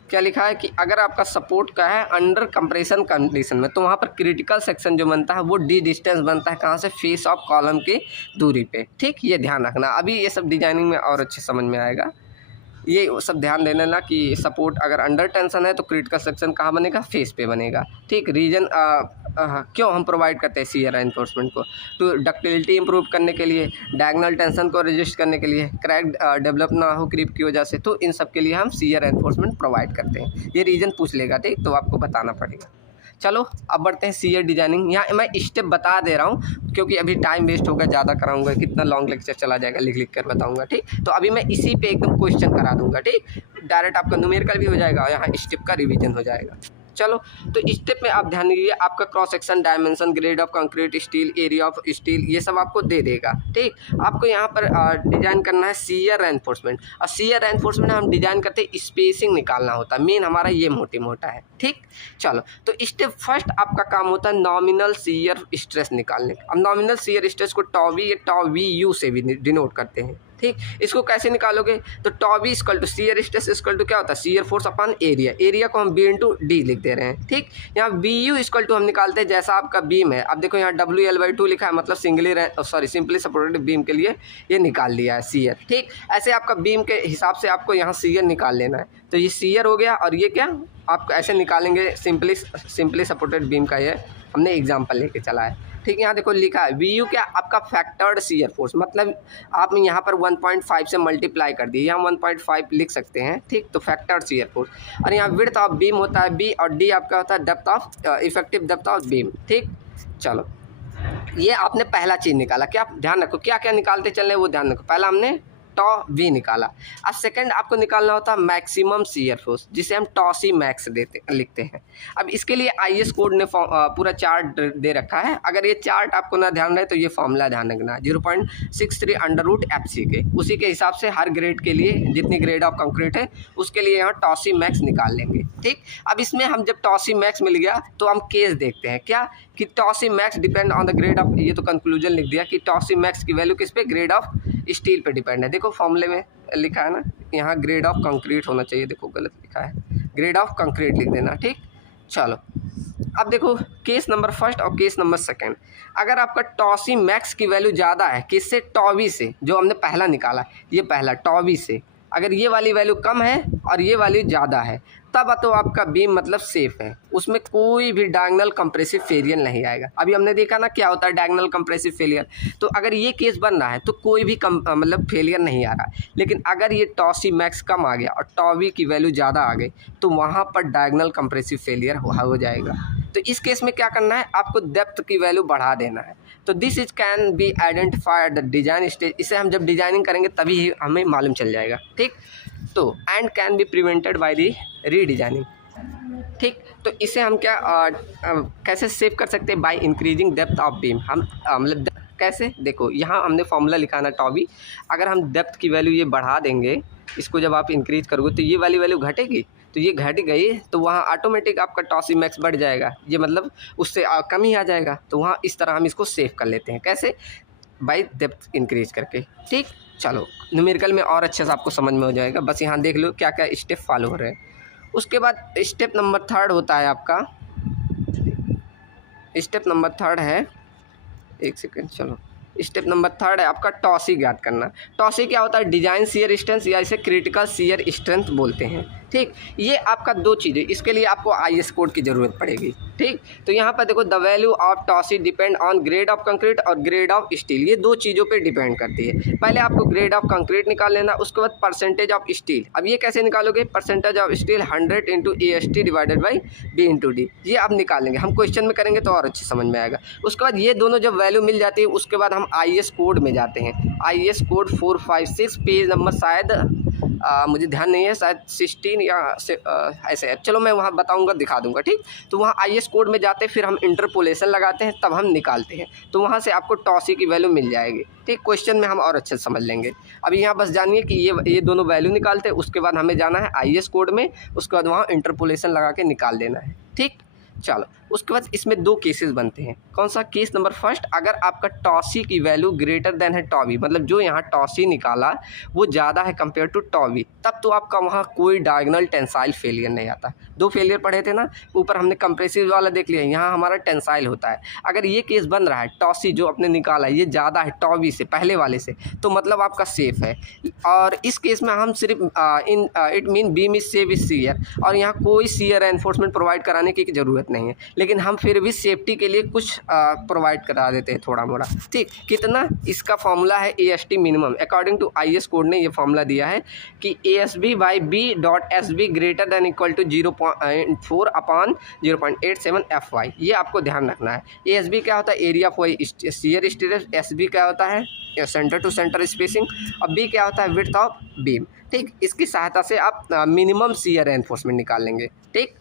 क्या लिखा है कि अगर आपका सपोर्ट का है अंडर कंप्रेशन कंडीशन में, तो वहाँ पर क्रिटिकल सेक्शन जो बनता है वो डी डिस्टेंस बनता है, कहाँ से, फेस ऑफ कॉलम की दूरी पे, ठीक। ये ध्यान रखना, अभी ये सब डिजाइनिंग में और अच्छे समझ में आएगा। ये सब ध्यान देना ना कि सपोर्ट अगर अंडर टेंशन है तो क्रिटिकल सेक्शन कहाँ बनेगा, फेस पे बनेगा, ठीक। रीजन क्यों हम प्रोवाइड करते हैं सीयर एनफोर्समेंट को, तो डक्टिलिटी इंप्रूव करने के लिए, डायगोनल टेंशन को रजिस्ट करने के लिए, क्रैक डेवलप ना हो क्रीप की वजह से, तो इन सब के लिए हम सीयर एनफोर्समेंट प्रोवाइड करते हैं। ये रीजन पूछ लेगा, ठीक, तो आपको बताना पड़ेगा। चलो अब बढ़ते हैं सीयर डिजाइनिंग। यहाँ मैं स्टेप बता दे रहा हूँ क्योंकि अभी टाइम वेस्ट होगा, ज़्यादा कराऊंगा, कितना लॉन्ग लेक्चर चला जाएगा, लिख लिख कर बताऊंगा, ठीक। तो अभी मैं इसी पे एकदम क्वेश्चन करा दूंगा, ठीक। डायरेक्ट आपका न्यूमेरिकल भी हो जाएगा और यहाँ स्टेप का रिवीजन हो जाएगा। चलो, तो स्टेप में आप ध्यान दीजिए, आपका cross section, dimension, grade of concrete steel, area of steel, ये सब आपको दे देगा। ठीक, आपको यहाँ पर डिजाइन करना है शियर रेनफोर्समेंट, और शियर रेनफोर्समेंट हम डिजाइन करते हैं, स्पेसिंग निकालना होता है, मेन हमारा ये मोटा है। ठीक, चलो, तो स्टेप फर्स्ट आपका काम होता है नॉमिनल शियर स्ट्रेस निकालने का। अब नॉमिनल शियर स्ट्रेस को टॉवी या टॉवी यू से भी डिनोट करते हैं। ठीक, इसको कैसे निकालोगे, तो tau v equal to shear stress equal to क्या होता है, shear force upon area, area को हम बी इंटू डी लिख दे रहे हैं। ठीक, यहाँ बी यू इक्वल टू हम निकालते हैं जैसा आपका बीम है। अब देखो यहाँ WL/2 लिखा है, मतलब सिंपली सपोर्टेड बीम के लिए ये निकाल लिया है शियर। ठीक, ऐसे आपका बीम के हिसाब से आपको यहाँ शियर निकाल लेना है। तो ये शियर हो गया, और ये क्या आप ऐसे निकालेंगे, सिंपली सपोर्टेड बीम का ये हमने एग्जाम्पल लेके चला है। ठीक, यहाँ देखो लिखा है VU क्या, आपका फैक्टर्ड शियर फोर्स, मतलब आप यहाँ पर 1.5 से मल्टीप्लाई कर दिए, यहाँ 1.5 लिख सकते हैं। ठीक, तो फैक्टर्ड शियर फोर्स, और यहाँ विड्थ ऑफ बीम होता है B, और D आपका होता है depth of effective depth of beam. ठीक, चलो, ये आपने पहला चीज़ निकाला। क्या ध्यान रखो, क्या क्या निकालते चलने वो ध्यान रखो। पहला हमने टॉ वी निकाला। अब सेकंड आपको निकालना होता है मैक्सिमम शियर फोर्स, जिसे हम टॉसी मैक्स लिखते हैं। अब इसके लिए IS कोड ने पूरा चार्ट दे रखा है। अगर ये चार्ट आपको ना ध्यान रहे तो ये फॉर्मूला ध्यान रखना, 0.63 √FC के, उसी के हिसाब से हर ग्रेड के लिए जितनी ग्रेड ऑफ कंक्रीट है उसके लिए यहाँ टॉसी मैक्स निकाल लेंगे। ठीक, अब इसमें हम जब टॉसी मैक्स मिल गया तो हम केस देखते हैं क्या, कि tau c max depend on the grade of, ये तो कंक्लूजन लिख दिया कि टॉसी मैक्स की वैल्यू किस पे, ग्रेड ऑफ स्टील पे डिपेंड है। देखो फॉर्मूले में लिखा है ना, यहाँ ग्रेड ऑफ कंक्रीट होना चाहिए, देखो गलत लिखा है, ग्रेड ऑफ कंक्रीट लिख देना। ठीक, चलो, अब देखो केस नंबर फर्स्ट और केस नंबर सेकंड। अगर आपका टॉसी मैक्स की वैल्यू ज़्यादा है किससे, टॉवी से, जो हमने पहला निकाला, ये पहला टॉवी से, अगर ये वाली वैल्यू कम है और ये वैल्यू ज़्यादा है, तब तो आपका बीम मतलब सेफ है, उसमें कोई भी डायगोनल कंप्रेसिव फेलियर नहीं आएगा। अभी हमने देखा ना क्या होता है डायगोनल कंप्रेसिव फेलियर, तो अगर ये केस बन रहा है तो कोई भी मतलब फेलियर नहीं आ रहा है। लेकिन अगर ये टॉसी मैक्स कम आ गया और टॉवी की वैल्यू ज़्यादा आ गई तो वहाँ पर डायगोनल कंप्रेसिव फेलियर हो जाएगा। तो इस केस में क्या करना है, आपको डेप्थ की वैल्यू बढ़ा देना है। तो this is can be identified the design stage, इसे हम जब डिजाइनिंग करेंगे तभी हमें मालूम चल जाएगा। ठीक, तो and can be prevented by the redesigning. ठीक, तो इसे हम क्या कैसे सेव कर सकते हैं, by increasing depth of beam. हम मतलब कैसे, देखो यहाँ हमने फॉर्मूला लिखा है ना टॉबी, अगर हम डेप्थ की वैल्यू ये बढ़ा देंगे, इसको जब आप इंक्रीज करोगे तो ये वाली वैल्यू घटेगी, तो ये घट गई तो वहाँ ऑटोमेटिक आपका टॉसी मैक्स बढ़ जाएगा, ये मतलब उससे कम ही आ जाएगा। तो वहाँ इस तरह हम इसको सेव कर लेते हैं, कैसे, बाय डेप्थ इंक्रीज करके। ठीक, चलो, न्यूमेरिकल में और अच्छे से आपको समझ में हो जाएगा, बस यहाँ देख लो क्या क्या स्टेप फॉलो हो रहे हैं। उसके बाद स्टेप नंबर थर्ड होता है आपका, स्टेप नंबर थर्ड है, एक सेकेंड, चलो, स्टेप नंबर थर्ड है आपका टॉसी ज्ञात करना। टॉसी क्या होता है, डिजाइन शियर स्ट्रेंथ या इसे क्रिटिकल शियर स्ट्रेंथ बोलते हैं। ठीक, ये आपका दो चीज़ें, इसके लिए आपको IS कोड की ज़रूरत पड़ेगी। ठीक, तो यहाँ पर देखो the value of tau c depend on grade of concrete और ग्रेड ऑफ स्टील, ये दो चीज़ों पे डिपेंड करती है। पहले आपको ग्रेड ऑफ कंक्रीट निकाल लेना, उसके बाद परसेंटेज ऑफ स्टील। अब ये कैसे निकालोगे, percentage of steel 100 × AST divided by B × D, ये आप निकालेंगे, हम क्वेश्चन में करेंगे तो और अच्छे समझ में आएगा। उसके बाद ये दोनों जब वैल्यू मिल जाती है उसके बाद हम IS कोड में जाते हैं। IS कोड 456 पेज नंबर शायद मुझे ध्यान नहीं है, शायद 16 या ऐसे है, चलो मैं वहाँ बताऊंगा, दिखा दूंगा। ठीक, तो वहाँ IS कोड में जाते हैं, फिर हम इंटरपोलेशन लगाते हैं, तब हम निकालते हैं, तो वहाँ से आपको टॉसी की वैल्यू मिल जाएगी। ठीक, क्वेश्चन में हम और अच्छे से समझ लेंगे। अभी यहाँ बस जानिए कि ये दोनों वैल्यू निकालते हैं, उसके बाद हमें जाना है IS कोड में, उसके बाद वहाँ इंटरपोलेशन लगा के निकाल देना है। ठीक, चलो, उसके बाद इसमें दो केसेस बनते हैं। कौन सा केस नंबर फर्स्ट, अगर आपका टॉसी की वैल्यू ग्रेटर देन है टॉवी, मतलब जो यहाँ टॉसी निकाला वो ज़्यादा है कंपेयर टू टॉवी, तब तो आपका वहाँ कोई डायगोनल टेंसाइल फेलियर नहीं आता। दो फेलियर पढ़े थे ना, ऊपर हमने कंप्रेसिव वाला देख लिया, यहाँ हमारा टेंसाइल होता है। अगर ये केस बन रहा है, टॉसी जो आपने निकाला ये ज़्यादा है टॉवी से, पहले वाले से, तो मतलब आपका सेफ है। और इस केस में हम सिर्फ it mean beam is safe is shear, और यहाँ कोई शियर एनफोर्समेंट प्रोवाइड कराने की ज़रूरत नहीं है, लेकिन हम फिर भी सेफ्टी के लिए कुछ प्रोवाइड करा देते हैं थोड़ा मोड़ा। ठीक, कितना, इसका फॉर्मूला है AST minimum, according to IS code ने ये फॉर्मूला दिया है कि ASB/B.SB greater than equal to 0.4 upon 0.87 FY, ये आपको ध्यान रखना है। ASB क्या होता है, area of shear stress, SB क्या होता है, सेंटर टू सेंटर स्पेसिंग, और B क्या होता है, विड्थ ऑफ बीम। ठीक, इसकी सहायता से आप मिनिमम शियर एनफोर्समेंट निकाल लेंगे। ठीक,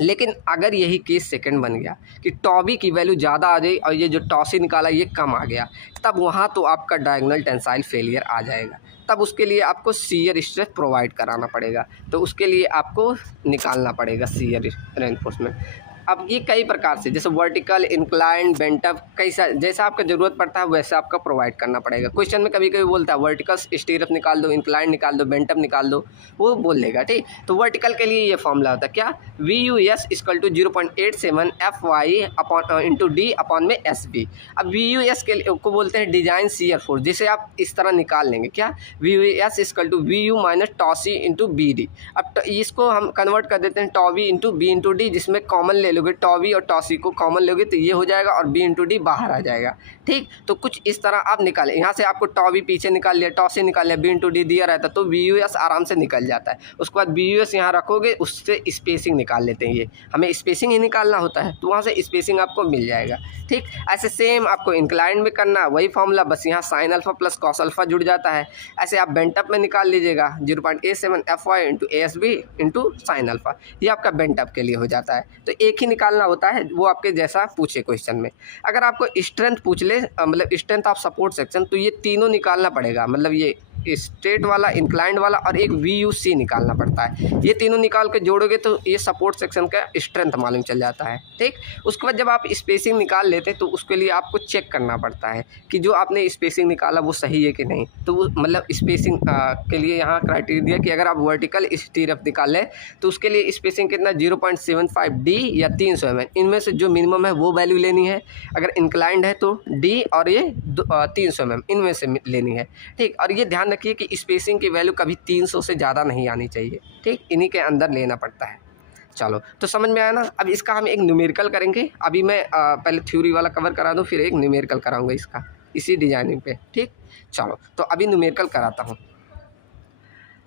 लेकिन अगर यही केस सेकंड बन गया कि टॉबी की वैल्यू ज़्यादा आ जाए और ये जो टॉसी निकाला ये कम आ गया, तब वहाँ तो आपका डायगोनल टेंसाइल फेलियर आ जाएगा। तब उसके लिए आपको शियर स्ट्रेस प्रोवाइड कराना पड़ेगा, तो उसके लिए आपको निकालना पड़ेगा शियर रेनफोर्समेंट। अब ये कई प्रकार से, जैसे वर्टिकल, इंक्लाइन, बेंट अप, कैसा जैसा आपका ज़रूरत पड़ता है वैसा आपका प्रोवाइड करना पड़ेगा। क्वेश्चन में कभी कभी बोलता है वर्टिकल स्टीरअप निकाल दो, इंक्लाइन निकाल दो, बेंट अप निकाल दो, वो बोल देगा, ठीक। तो वर्टिकल के लिए ये फॉर्मूला होता है क्या, VUS = 0.87 FY upon into D upon में SB। अब VUS के को बोलते हैं डिजाइन शियर फोर्स, जिसे आप इस तरह निकाल लेंगे क्या, VUS = VU minus tau c into BD। अब इसको हम कन्वर्ट कर देते हैं tau v into B into D, जिसमें कॉमन ले लोगे, टॉवी और टॉसी को कॉमन लोगे तो ये हो जाएगा और B इंटू डी बाहर आ जाएगा, ठीक। तो कुछ इस तरह आप निकालें, यहाँ से आपको टॉवी पीछे निकाल लिया, टॉसी निकाल लिया, B इंटू डी दिया रहता तो VUS आराम से निकल जाता है। उसके बाद VUS यहाँ रखोगे, उससे स्पेसिंग निकाल लेते हैं, ये हमें स्पेसिंग ही निकालना होता है तो वहाँ से स्पेसिंग आपको मिल जाएगा, ठीक। ऐसे सेम आपको इंक्लाइन में करना, वही फॉर्मूला, बस यहाँ sine alpha plus cos alpha जुड़ जाता है। ऐसे आप बेंट अप में निकाल लीजिएगा 0.87 FY into ASB into sine alpha, ये आपका बेंट अप के लिए हो जाता है। तो एक ही निकालना होता है, वो आपके जैसा पूछे क्वेश्चन में। अगर आपको स्ट्रेंथ पूछ ले, मतलब स्ट्रेंथ ऑफ सपोर्ट सेक्शन, तो ये तीनों निकालना पड़ेगा, मतलब ये स्ट्रेट वाला, इंक्लाइंड वाला और एक VUC निकालना पड़ता है। ये तीनों निकाल के जोड़ोगे तो ये सपोर्ट सेक्शन का स्ट्रेंथ मालूम चल जाता है, ठीक। उसके बाद जब आप स्पेसिंग निकाल लेते तो उसके लिए आपको चेक करना पड़ता है कि जो आपने स्पेसिंग निकाला वो सही है कि नहीं। तो वो मतलब स्पेसिंग के लिए यहाँ क्राइटेरिया कि अगर आप वर्टिकल स्टीरअप निकाल लें तो उसके लिए स्पेसिंग कितना 0.75 D या 300 mm, इनमें से जो मिनिमम है वो वैल्यू लेनी है। अगर इंक्लाइंड है तो D और ये 300 mm इनमें से लेनी है, ठीक। और ये ध्यान रखिए कि स्पेसिंग की वैल्यू कभी 300 से ज़्यादा नहीं आनी चाहिए, ठीक, इन्हीं के अंदर लेना पड़ता है। चलो तो समझ में आया ना। अब इसका हम एक न्यूमेरिकल करेंगे। अभी मैं पहले थ्योरी वाला कवर करा दूँ, फिर एक न्यूमेरिकल कराऊंगा इसका, इसी डिजाइनिंग पे, ठीक। चलो तो अभी न्यूमेरिकल कराता हूँ।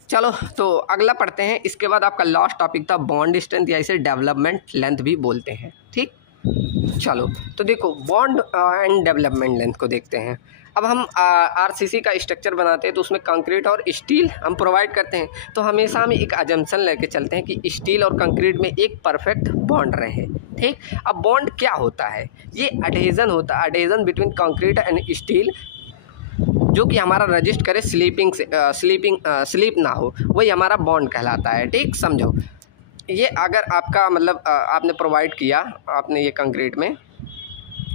चलो तो अगला पढ़ते हैं। इसके बाद आपका लास्ट टॉपिक था बॉन्ड स्ट्रेंथ, या इसे डेवलपमेंट लेंथ भी बोलते हैं, ठीक। चलो तो देखो बॉन्ड एंड डेवलपमेंट लेंथ को देखते हैं। अब हम RCC का स्ट्रक्चर बनाते हैं तो उसमें कंक्रीट और स्टील हम प्रोवाइड करते हैं, तो हमेशा हम एक अजम्पशन लेके चलते हैं कि स्टील और कंक्रीट में एक परफेक्ट बॉन्ड रहे, ठीक। अब बॉन्ड क्या होता है, ये अडेजन होता है, adhesion between concrete and steel, जो कि हमारा रजिस्ट करे स्लीप ना हो, वही हमारा बॉन्ड कहलाता है, ठीक। समझो ये अगर आपका मतलब आपने प्रोवाइड किया, आपने ये कंक्रीट में,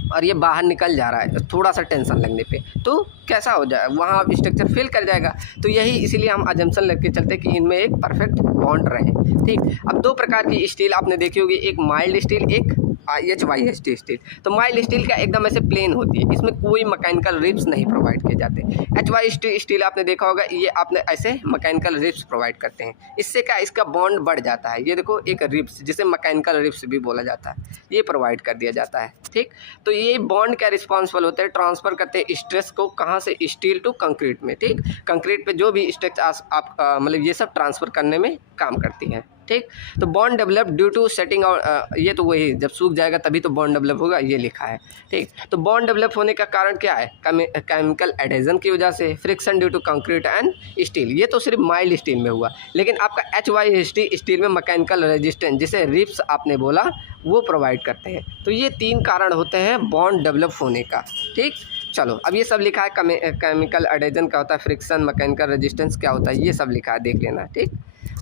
और ये बाहर निकल जा रहा है तो थोड़ा सा टेंशन लगने पे तो कैसा हो जाए, वहाँ स्ट्रक्चर फेल कर जाएगा। तो यही इसीलिए हम अजम्पशन लेके चलते हैं कि इनमें एक परफेक्ट बॉन्ड रहे, ठीक। अब दो प्रकार की स्टील आपने देखी होगी, एक माइल्ड स्टील, एक HYST स्टील। तो माइल्ड स्टील क्या एकदम ऐसे प्लेन होती है, इसमें कोई मैकेनिकल रिब्स नहीं प्रोवाइड किए जाते। HYST स्टील आपने देखा होगा, ये आपने ऐसे मैकेनिकल रिब्स प्रोवाइड करते हैं। इससे क्या इसका बॉन्ड बढ़ जाता है, ये देखो एक रिब्स जिसे मैकेनिकल रिब्स भी बोला जाता है, ये प्रोवाइड कर दिया जाता है, ठीक। तो ये बॉन्ड क्या रिस्पॉन्सिबल होते हैं, ट्रांसफ़र करते हैं स्ट्रेस को कहाँ से, स्टील टू कंक्रीट में, ठीक। कंक्रीट पे जो भी स्ट्रेस आप मतलब ये सब ट्रांसफ़र करने में काम करती हैं, ठीक। तो bond develop due to setting और ये तो वही जब सूख जाएगा तभी तो बॉन्ड डेवलप होगा, ये लिखा है, ठीक। तो बॉन्ड डेवलप होने का कारण क्या है, केमिकल एडेजन की वजह से, friction due to concrete and steel, ये तो सिर्फ माइल्ड स्टील में हुआ। लेकिन आपका HYST स्टील में मैकेनिकल रेजिस्टेंस जिसे रिप्स आपने बोला वो प्रोवाइड करते हैं। तो ये तीन कारण होते हैं बॉन्ड डेवलप होने का, ठीक। चलो अब ये सब लिखा है, केमिकल एडेजन क्या होता है, फ्रिक्शन, मैकेनिकल रेजिस्टेंस क्या होता है, ये सब लिखा है, देख लेना, ठीक।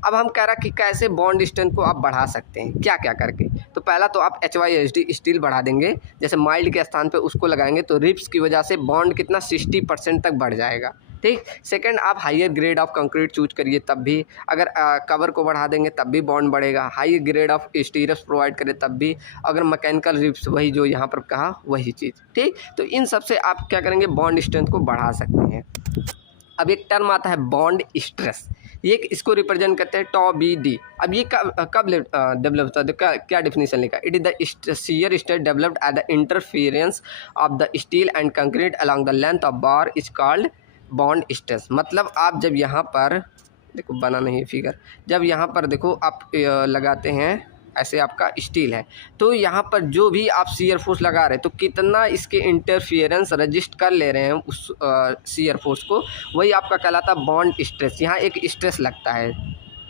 अब हम कह रहा कि कैसे बॉन्ड स्ट्रेंथ को आप बढ़ा सकते हैं, क्या क्या करके। तो पहला तो आप HYST स्टील बढ़ा देंगे, जैसे माइल्ड के स्थान पे उसको लगाएंगे तो रिप्स की वजह से बॉन्ड कितना 60% तक बढ़ जाएगा, ठीक। सेकंड आप higher grade of concrete choose करिए, तब भी अगर कवर को बढ़ा देंगे तब भी बॉन्ड बढ़ेगा। हाई ग्रेड ऑफ स्टीरअप्स प्रोवाइड करें तब भी, अगर मैकेनिकल रिप्स वही जो यहाँ पर कहा वही चीज़, ठीक। तो इन सब से आप क्या करेंगे, बॉन्ड स्ट्रेंथ को बढ़ा सकते हैं। अब एक टर्म आता है बॉन्ड स्ट्रेस, ये इसको रिप्रेजेंट करते हैं टॉ BD। अब ये कब डेवलप होता है, तो क्या डेफिनेशन लिखा, it is the shear stress developed at the interference of the steel and concrete along the length of bar is called bond stress. मतलब आप जब यहाँ पर देखो, बना नहीं फिगर, जब यहाँ पर देखो आप लगाते हैं ऐसे आपका स्टील है, तो यहाँ पर जो भी आप शियर फोर्स लगा रहे हैं तो कितना इसके इंटरफियरेंस रजिस्ट कर ले रहे हैं उस शियर फोर्स को, वही आपका कहलाता है बॉन्ड स्ट्रेस। यहाँ एक स्ट्रेस लगता है,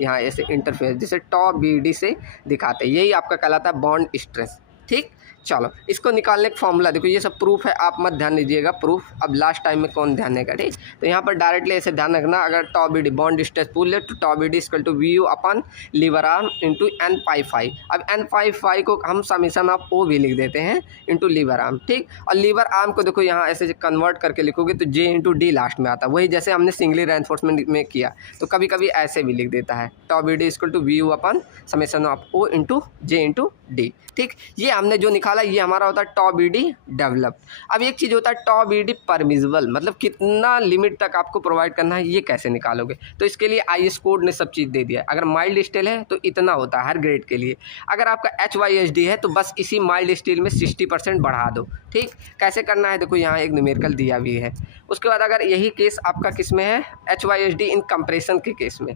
यहाँ ऐसे इंटरफेस जैसे टॉ बी डी से दिखाते हैं, यही आपका कहलाता है बॉन्ड स्ट्रेस। ठीक, चलो इसको निकालने का फॉर्मूला देखो, ये सब प्रूफ है, आप मत ध्यान दीजिएगा प्रूफ, अब लास्ट टाइम में कौन ध्यान देगा। ठीक, तो यहाँ पर डायरेक्टली ऐसे ध्यान रखना, अगर tau B D bond stress pull है तो tau B D equal to V U upon lever arm into N pi phi. अब एन पाई फाई को हम समीशन ऑफ ओ भी लिख देते हैं इंटू लीवर आर्म। ठीक, और लीवर आर्म को देखो यहाँ ऐसे कन्वर्ट करके लिखोगे तो जे इंटू डी लास्ट में आता है, वही जैसे हमने सिंगली रेनफोर्समेंट में किया, तो कभी कभी ऐसे भी लिख देता है tau B D equal to V U upon summation of O into J into D. ठीक, ये हमने जो निकाला ये हमारा होता है टॉ बी डी डेवलप्ड। अब एक चीज़ होता है टॉ बी डी परमिसिबल, मतलब कितना लिमिट तक आपको प्रोवाइड करना है, ये कैसे निकालोगे। तो इसके लिए IS कोड ने सब चीज़ दे दिया है। अगर माइल्ड स्टील है तो इतना होता है हर ग्रेड के लिए, अगर आपका HYSD है तो बस इसी माइल्ड स्टील में 60% बढ़ा दो। ठीक, कैसे करना है देखो, यहाँ एक न्यूमेरिकल दिया भी है। उसके बाद अगर यही केस आपका किस में है, HYSD इन कंप्रेशन के केस में,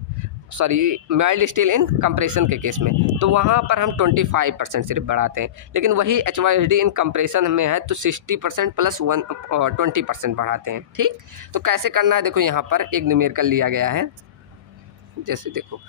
सॉरी माइल्ड स्टील इन कंप्रेशन के केस में, तो वहाँ पर हम 25% सिर्फ बढ़ाते हैं, लेकिन वही HYSD इन कंप्रेशन में है तो 60% प्लस 20% बढ़ाते हैं। ठीक, तो कैसे करना है देखो, यहाँ पर एक न्यूमेरिकल लिया गया है। जैसे देखो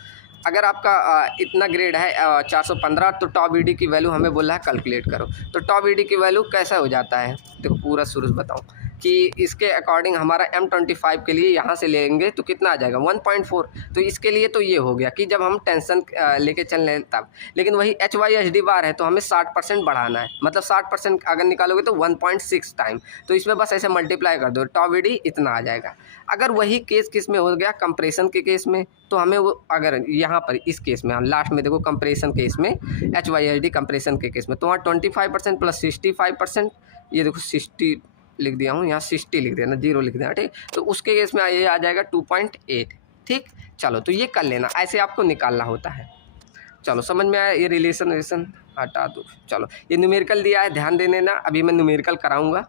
अगर आपका इतना ग्रेड है 415, तो टॉ बी डी की वैल्यू हमें बोला है कैलकुलेट करो, तो टॉ बी डी की वैल्यू कैसा हो जाता है देखो, पूरा शुरू से बताऊँ कि इसके अकॉर्डिंग हमारा M25 के लिए यहाँ से लेंगे तो कितना आ जाएगा 1.4, तो इसके लिए तो ये हो गया कि जब हम टेंशन लेके चल रहे हैं तब, लेकिन वही HYSD बार है तो हमें 60% बढ़ाना है, मतलब 60% अगर निकालोगे तो 1.6 टाइम, तो इसमें बस ऐसे मल्टीप्लाई कर दो, टॉ बी डी इतना आ जाएगा। अगर वही केस किस में हो गया, कंप्रेशन के केस में, तो हमें वो अगर यहाँ पर इस केस में हम लास्ट में देखो कंप्रेशन केस में HYSD कंप्रेशन के केस में, तो वहाँ 25% प्लस 65%, ये देखो 60 लिख दिया हूँ, यहाँ 60 लिख देना, 0 लिख देना। ठीक, तो उसके केस में ये आ जाएगा 2.8। ठीक, चलो तो ये कर लेना, ऐसे आपको निकालना होता है। चलो समझ में आया, ये रिलेशन हटा दो। चलो ये न्यूमेरिकल दिया है, ध्यान देने ना, अभी मैं न्यूमेरिकल कराऊंगा।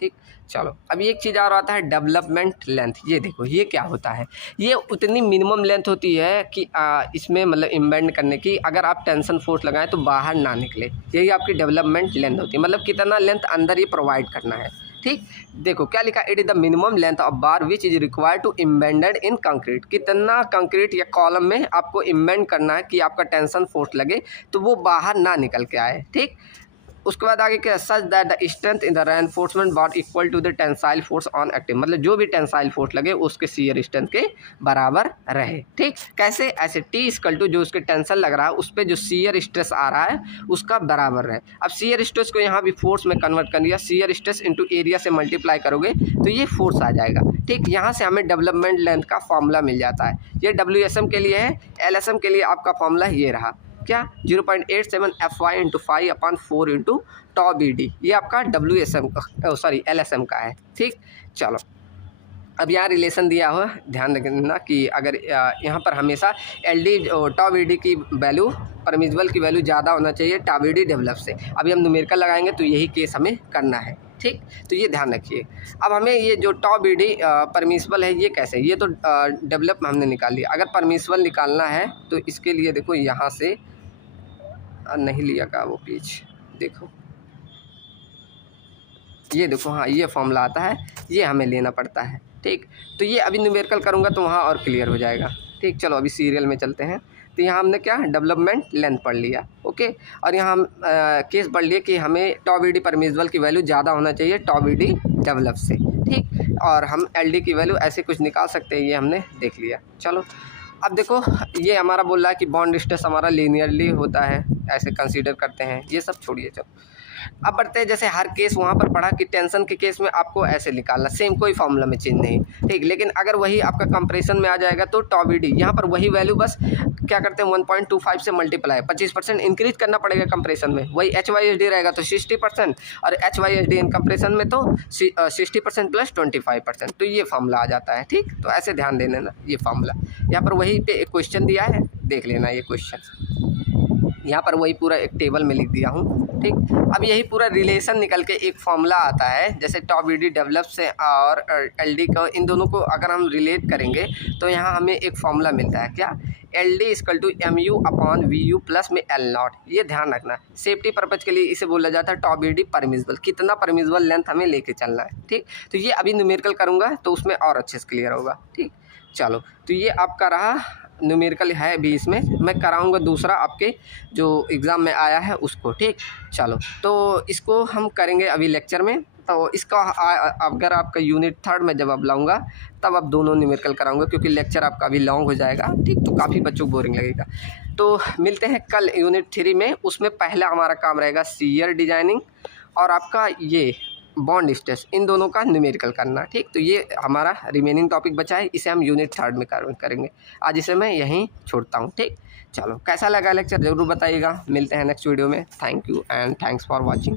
ठीक, चलो अभी एक चीज़ और आता है डेवलपमेंट लेंथ। ये देखो ये क्या होता है, ये उतनी मिनिमम लेंथ होती है कि इसमें मतलब इम्बेंड करने की, अगर आप टेंशन फोर्स लगाएं तो बाहर ना निकले, यही आपकी डेवलपमेंट लेंथ होती है, मतलब कितना लेंथ अंदर ही प्रोवाइड करना है। ठीक, देखो क्या लिखा, it is the minimum length of bar which is required to embedded in concrete, कितना कंक्रीट या कॉलम में आपको इम्बेंड करना है कि आपका टेंशन फोर्स लगे तो वो बाहर ना निकल के आए। ठीक, उसके बाद आगे क्या, such that the strength in the reinforcement bar equal to the tensile force on active, मतलब जो भी टेंसाइल फोर्स लगे उसके शियर स्ट्रेंथ के बराबर रहे। ठीक, कैसे, ऐसे T इक्वल टू जो उसके टेंशन लग रहा है उस पर जो शियर स्ट्रेस आ रहा है उसका बराबर रहे। अब शियर स्ट्रेस को यहाँ भी फोर्स में कन्वर्ट कर दिया, शियर स्ट्रेस इंटू एरिया से मल्टीप्लाई करोगे तो ये फोर्स आ जाएगा। ठीक, यहाँ से हमें डेवलपमेंट लेंथ का फॉर्मूला मिल जाता है, ये WSM के लिए है, LSM के लिए आपका फॉर्मूला ये रहा क्या, 0.87 FY इंटू 5 अपॉन 4 इंटू टॉ बी डी, ये आपका WSM सॉरी LSM का है। ठीक, चलो अब यहाँ रिलेशन दिया हुआ, ध्यान रखना कि अगर यहाँ पर हमेशा LD टॉ बी डी की वैल्यू परमिसिबल की वैल्यू ज़्यादा होना चाहिए टॉ बी डी डेवलप से। अभी हम न्यूमेरिकल लगाएंगे तो यही केस हमें करना है। ठीक, तो ये ध्यान रखिए। अब हमें ये जो टॉ बी डी परमिसिबल है ये कैसे, ये तो डेवलप हमने निकाल लिया, अगर परमिसिबल निकालना है तो इसके लिए देखो यहाँ से नहीं लिया का वो पेज, देखो ये देखो, हाँ ये फॉर्मूला आता है, ये हमें लेना पड़ता है। ठीक, तो ये अभी न्यूमेरिकल करूँगा तो वहाँ और क्लियर हो जाएगा। ठीक, चलो अभी सीरियल में चलते हैं। तो यहाँ हमने क्या डेवलपमेंट लेंथ पढ़ लिया, ओके, और यहाँ हम केस पढ़ लिए कि हमें टॉ बी डी परमिसिबल की वैल्यू ज़्यादा होना चाहिए टॉ बी डी डेवलप से। ठीक, और हम LD की वैल्यू ऐसे कुछ निकाल सकते हैं, ये हमने देख लिया। चलो अब देखो ये हमारा बोल रहा है कि बॉन्ड स्ट्रेस हमारा लीनियरली होता है, ऐसे कंसीडर करते हैं, ये सब छोड़िए। चलो अब बढ़ते हैं, जैसे हर केस वहाँ पर पढ़ा कि टेंशन के केस में आपको ऐसे निकालना, सेम कोई फॉर्मूला में चेंज नहीं। ठीक, लेकिन अगर वही आपका कंप्रेशन में आ जाएगा तो टॉ बी डी यहाँ पर वही वैल्यू बस क्या करते हैं 1.25 से मल्टीप्लाई, 25% इंक्रीज करना पड़ेगा कंप्रेशन में, वही HYSD रहेगा तो 60% और HYSD इन कंप्रेशन में तो 60% प्लस 25%, तो ये फॉर्मूला आ जाता है। ठीक, तो ऐसे ध्यान देना ना, ये फॉर्मूला यहाँ पर वही पे एक क्वेश्चन दिया है, देख लेना ये क्वेश्चन, यहाँ पर वही पूरा एक टेबल में लिख दिया हूँ। ठीक, अब यही पूरा रिलेशन निकल के एक फॉर्मूला आता है, जैसे टॉ बी डी डेवलप से और LD को, इन दोनों को अगर हम रिलेट करेंगे तो यहाँ हमें एक फॉर्मूला मिलता है क्या, LD equal to MU upon VU plus में L0। ये ध्यान रखना, सेफ्टी पर्पज़ के लिए इसे बोला जाता है टॉ बी डी परमिसिबल, कितना परमिसिबल लेंथ हमें लेके चलना है। ठीक, तो ये अभी न्यूमेरिकल करूँगा तो उसमें और अच्छे से क्लियर होगा। ठीक, चलो तो ये आपका रहा न्यूमेरिकल है भी इसमें, मैं कराऊंगा दूसरा आपके जो एग्ज़ाम में आया है उसको। ठीक, चलो तो इसको हम करेंगे अभी लेक्चर में। तो इसका अगर आपका यूनिट 3 में जब अब लाऊंगा तब आप दोनों न्यूमेरिकल कराऊंगा, क्योंकि लेक्चर आपका अभी लॉन्ग हो जाएगा। ठीक, तो काफ़ी बच्चों को बोरिंग लगेगा। तो मिलते हैं कल यूनिट 3 में। उसमें पहला हमारा काम रहेगा सीयर डिजाइनिंग और आपका ये बॉन्ड स्ट्रेस, इन दोनों का न्यूमेरिकल करना। ठीक, तो ये हमारा रिमेनिंग टॉपिक बचा है, इसे हम यूनिट 3 में करेंगे। आज इसे मैं यहीं छोड़ता हूँ। ठीक, चलो कैसा लगा लेक्चर ज़रूर बताइएगा। मिलते हैं नेक्स्ट वीडियो में। Thank you and thanks for watching.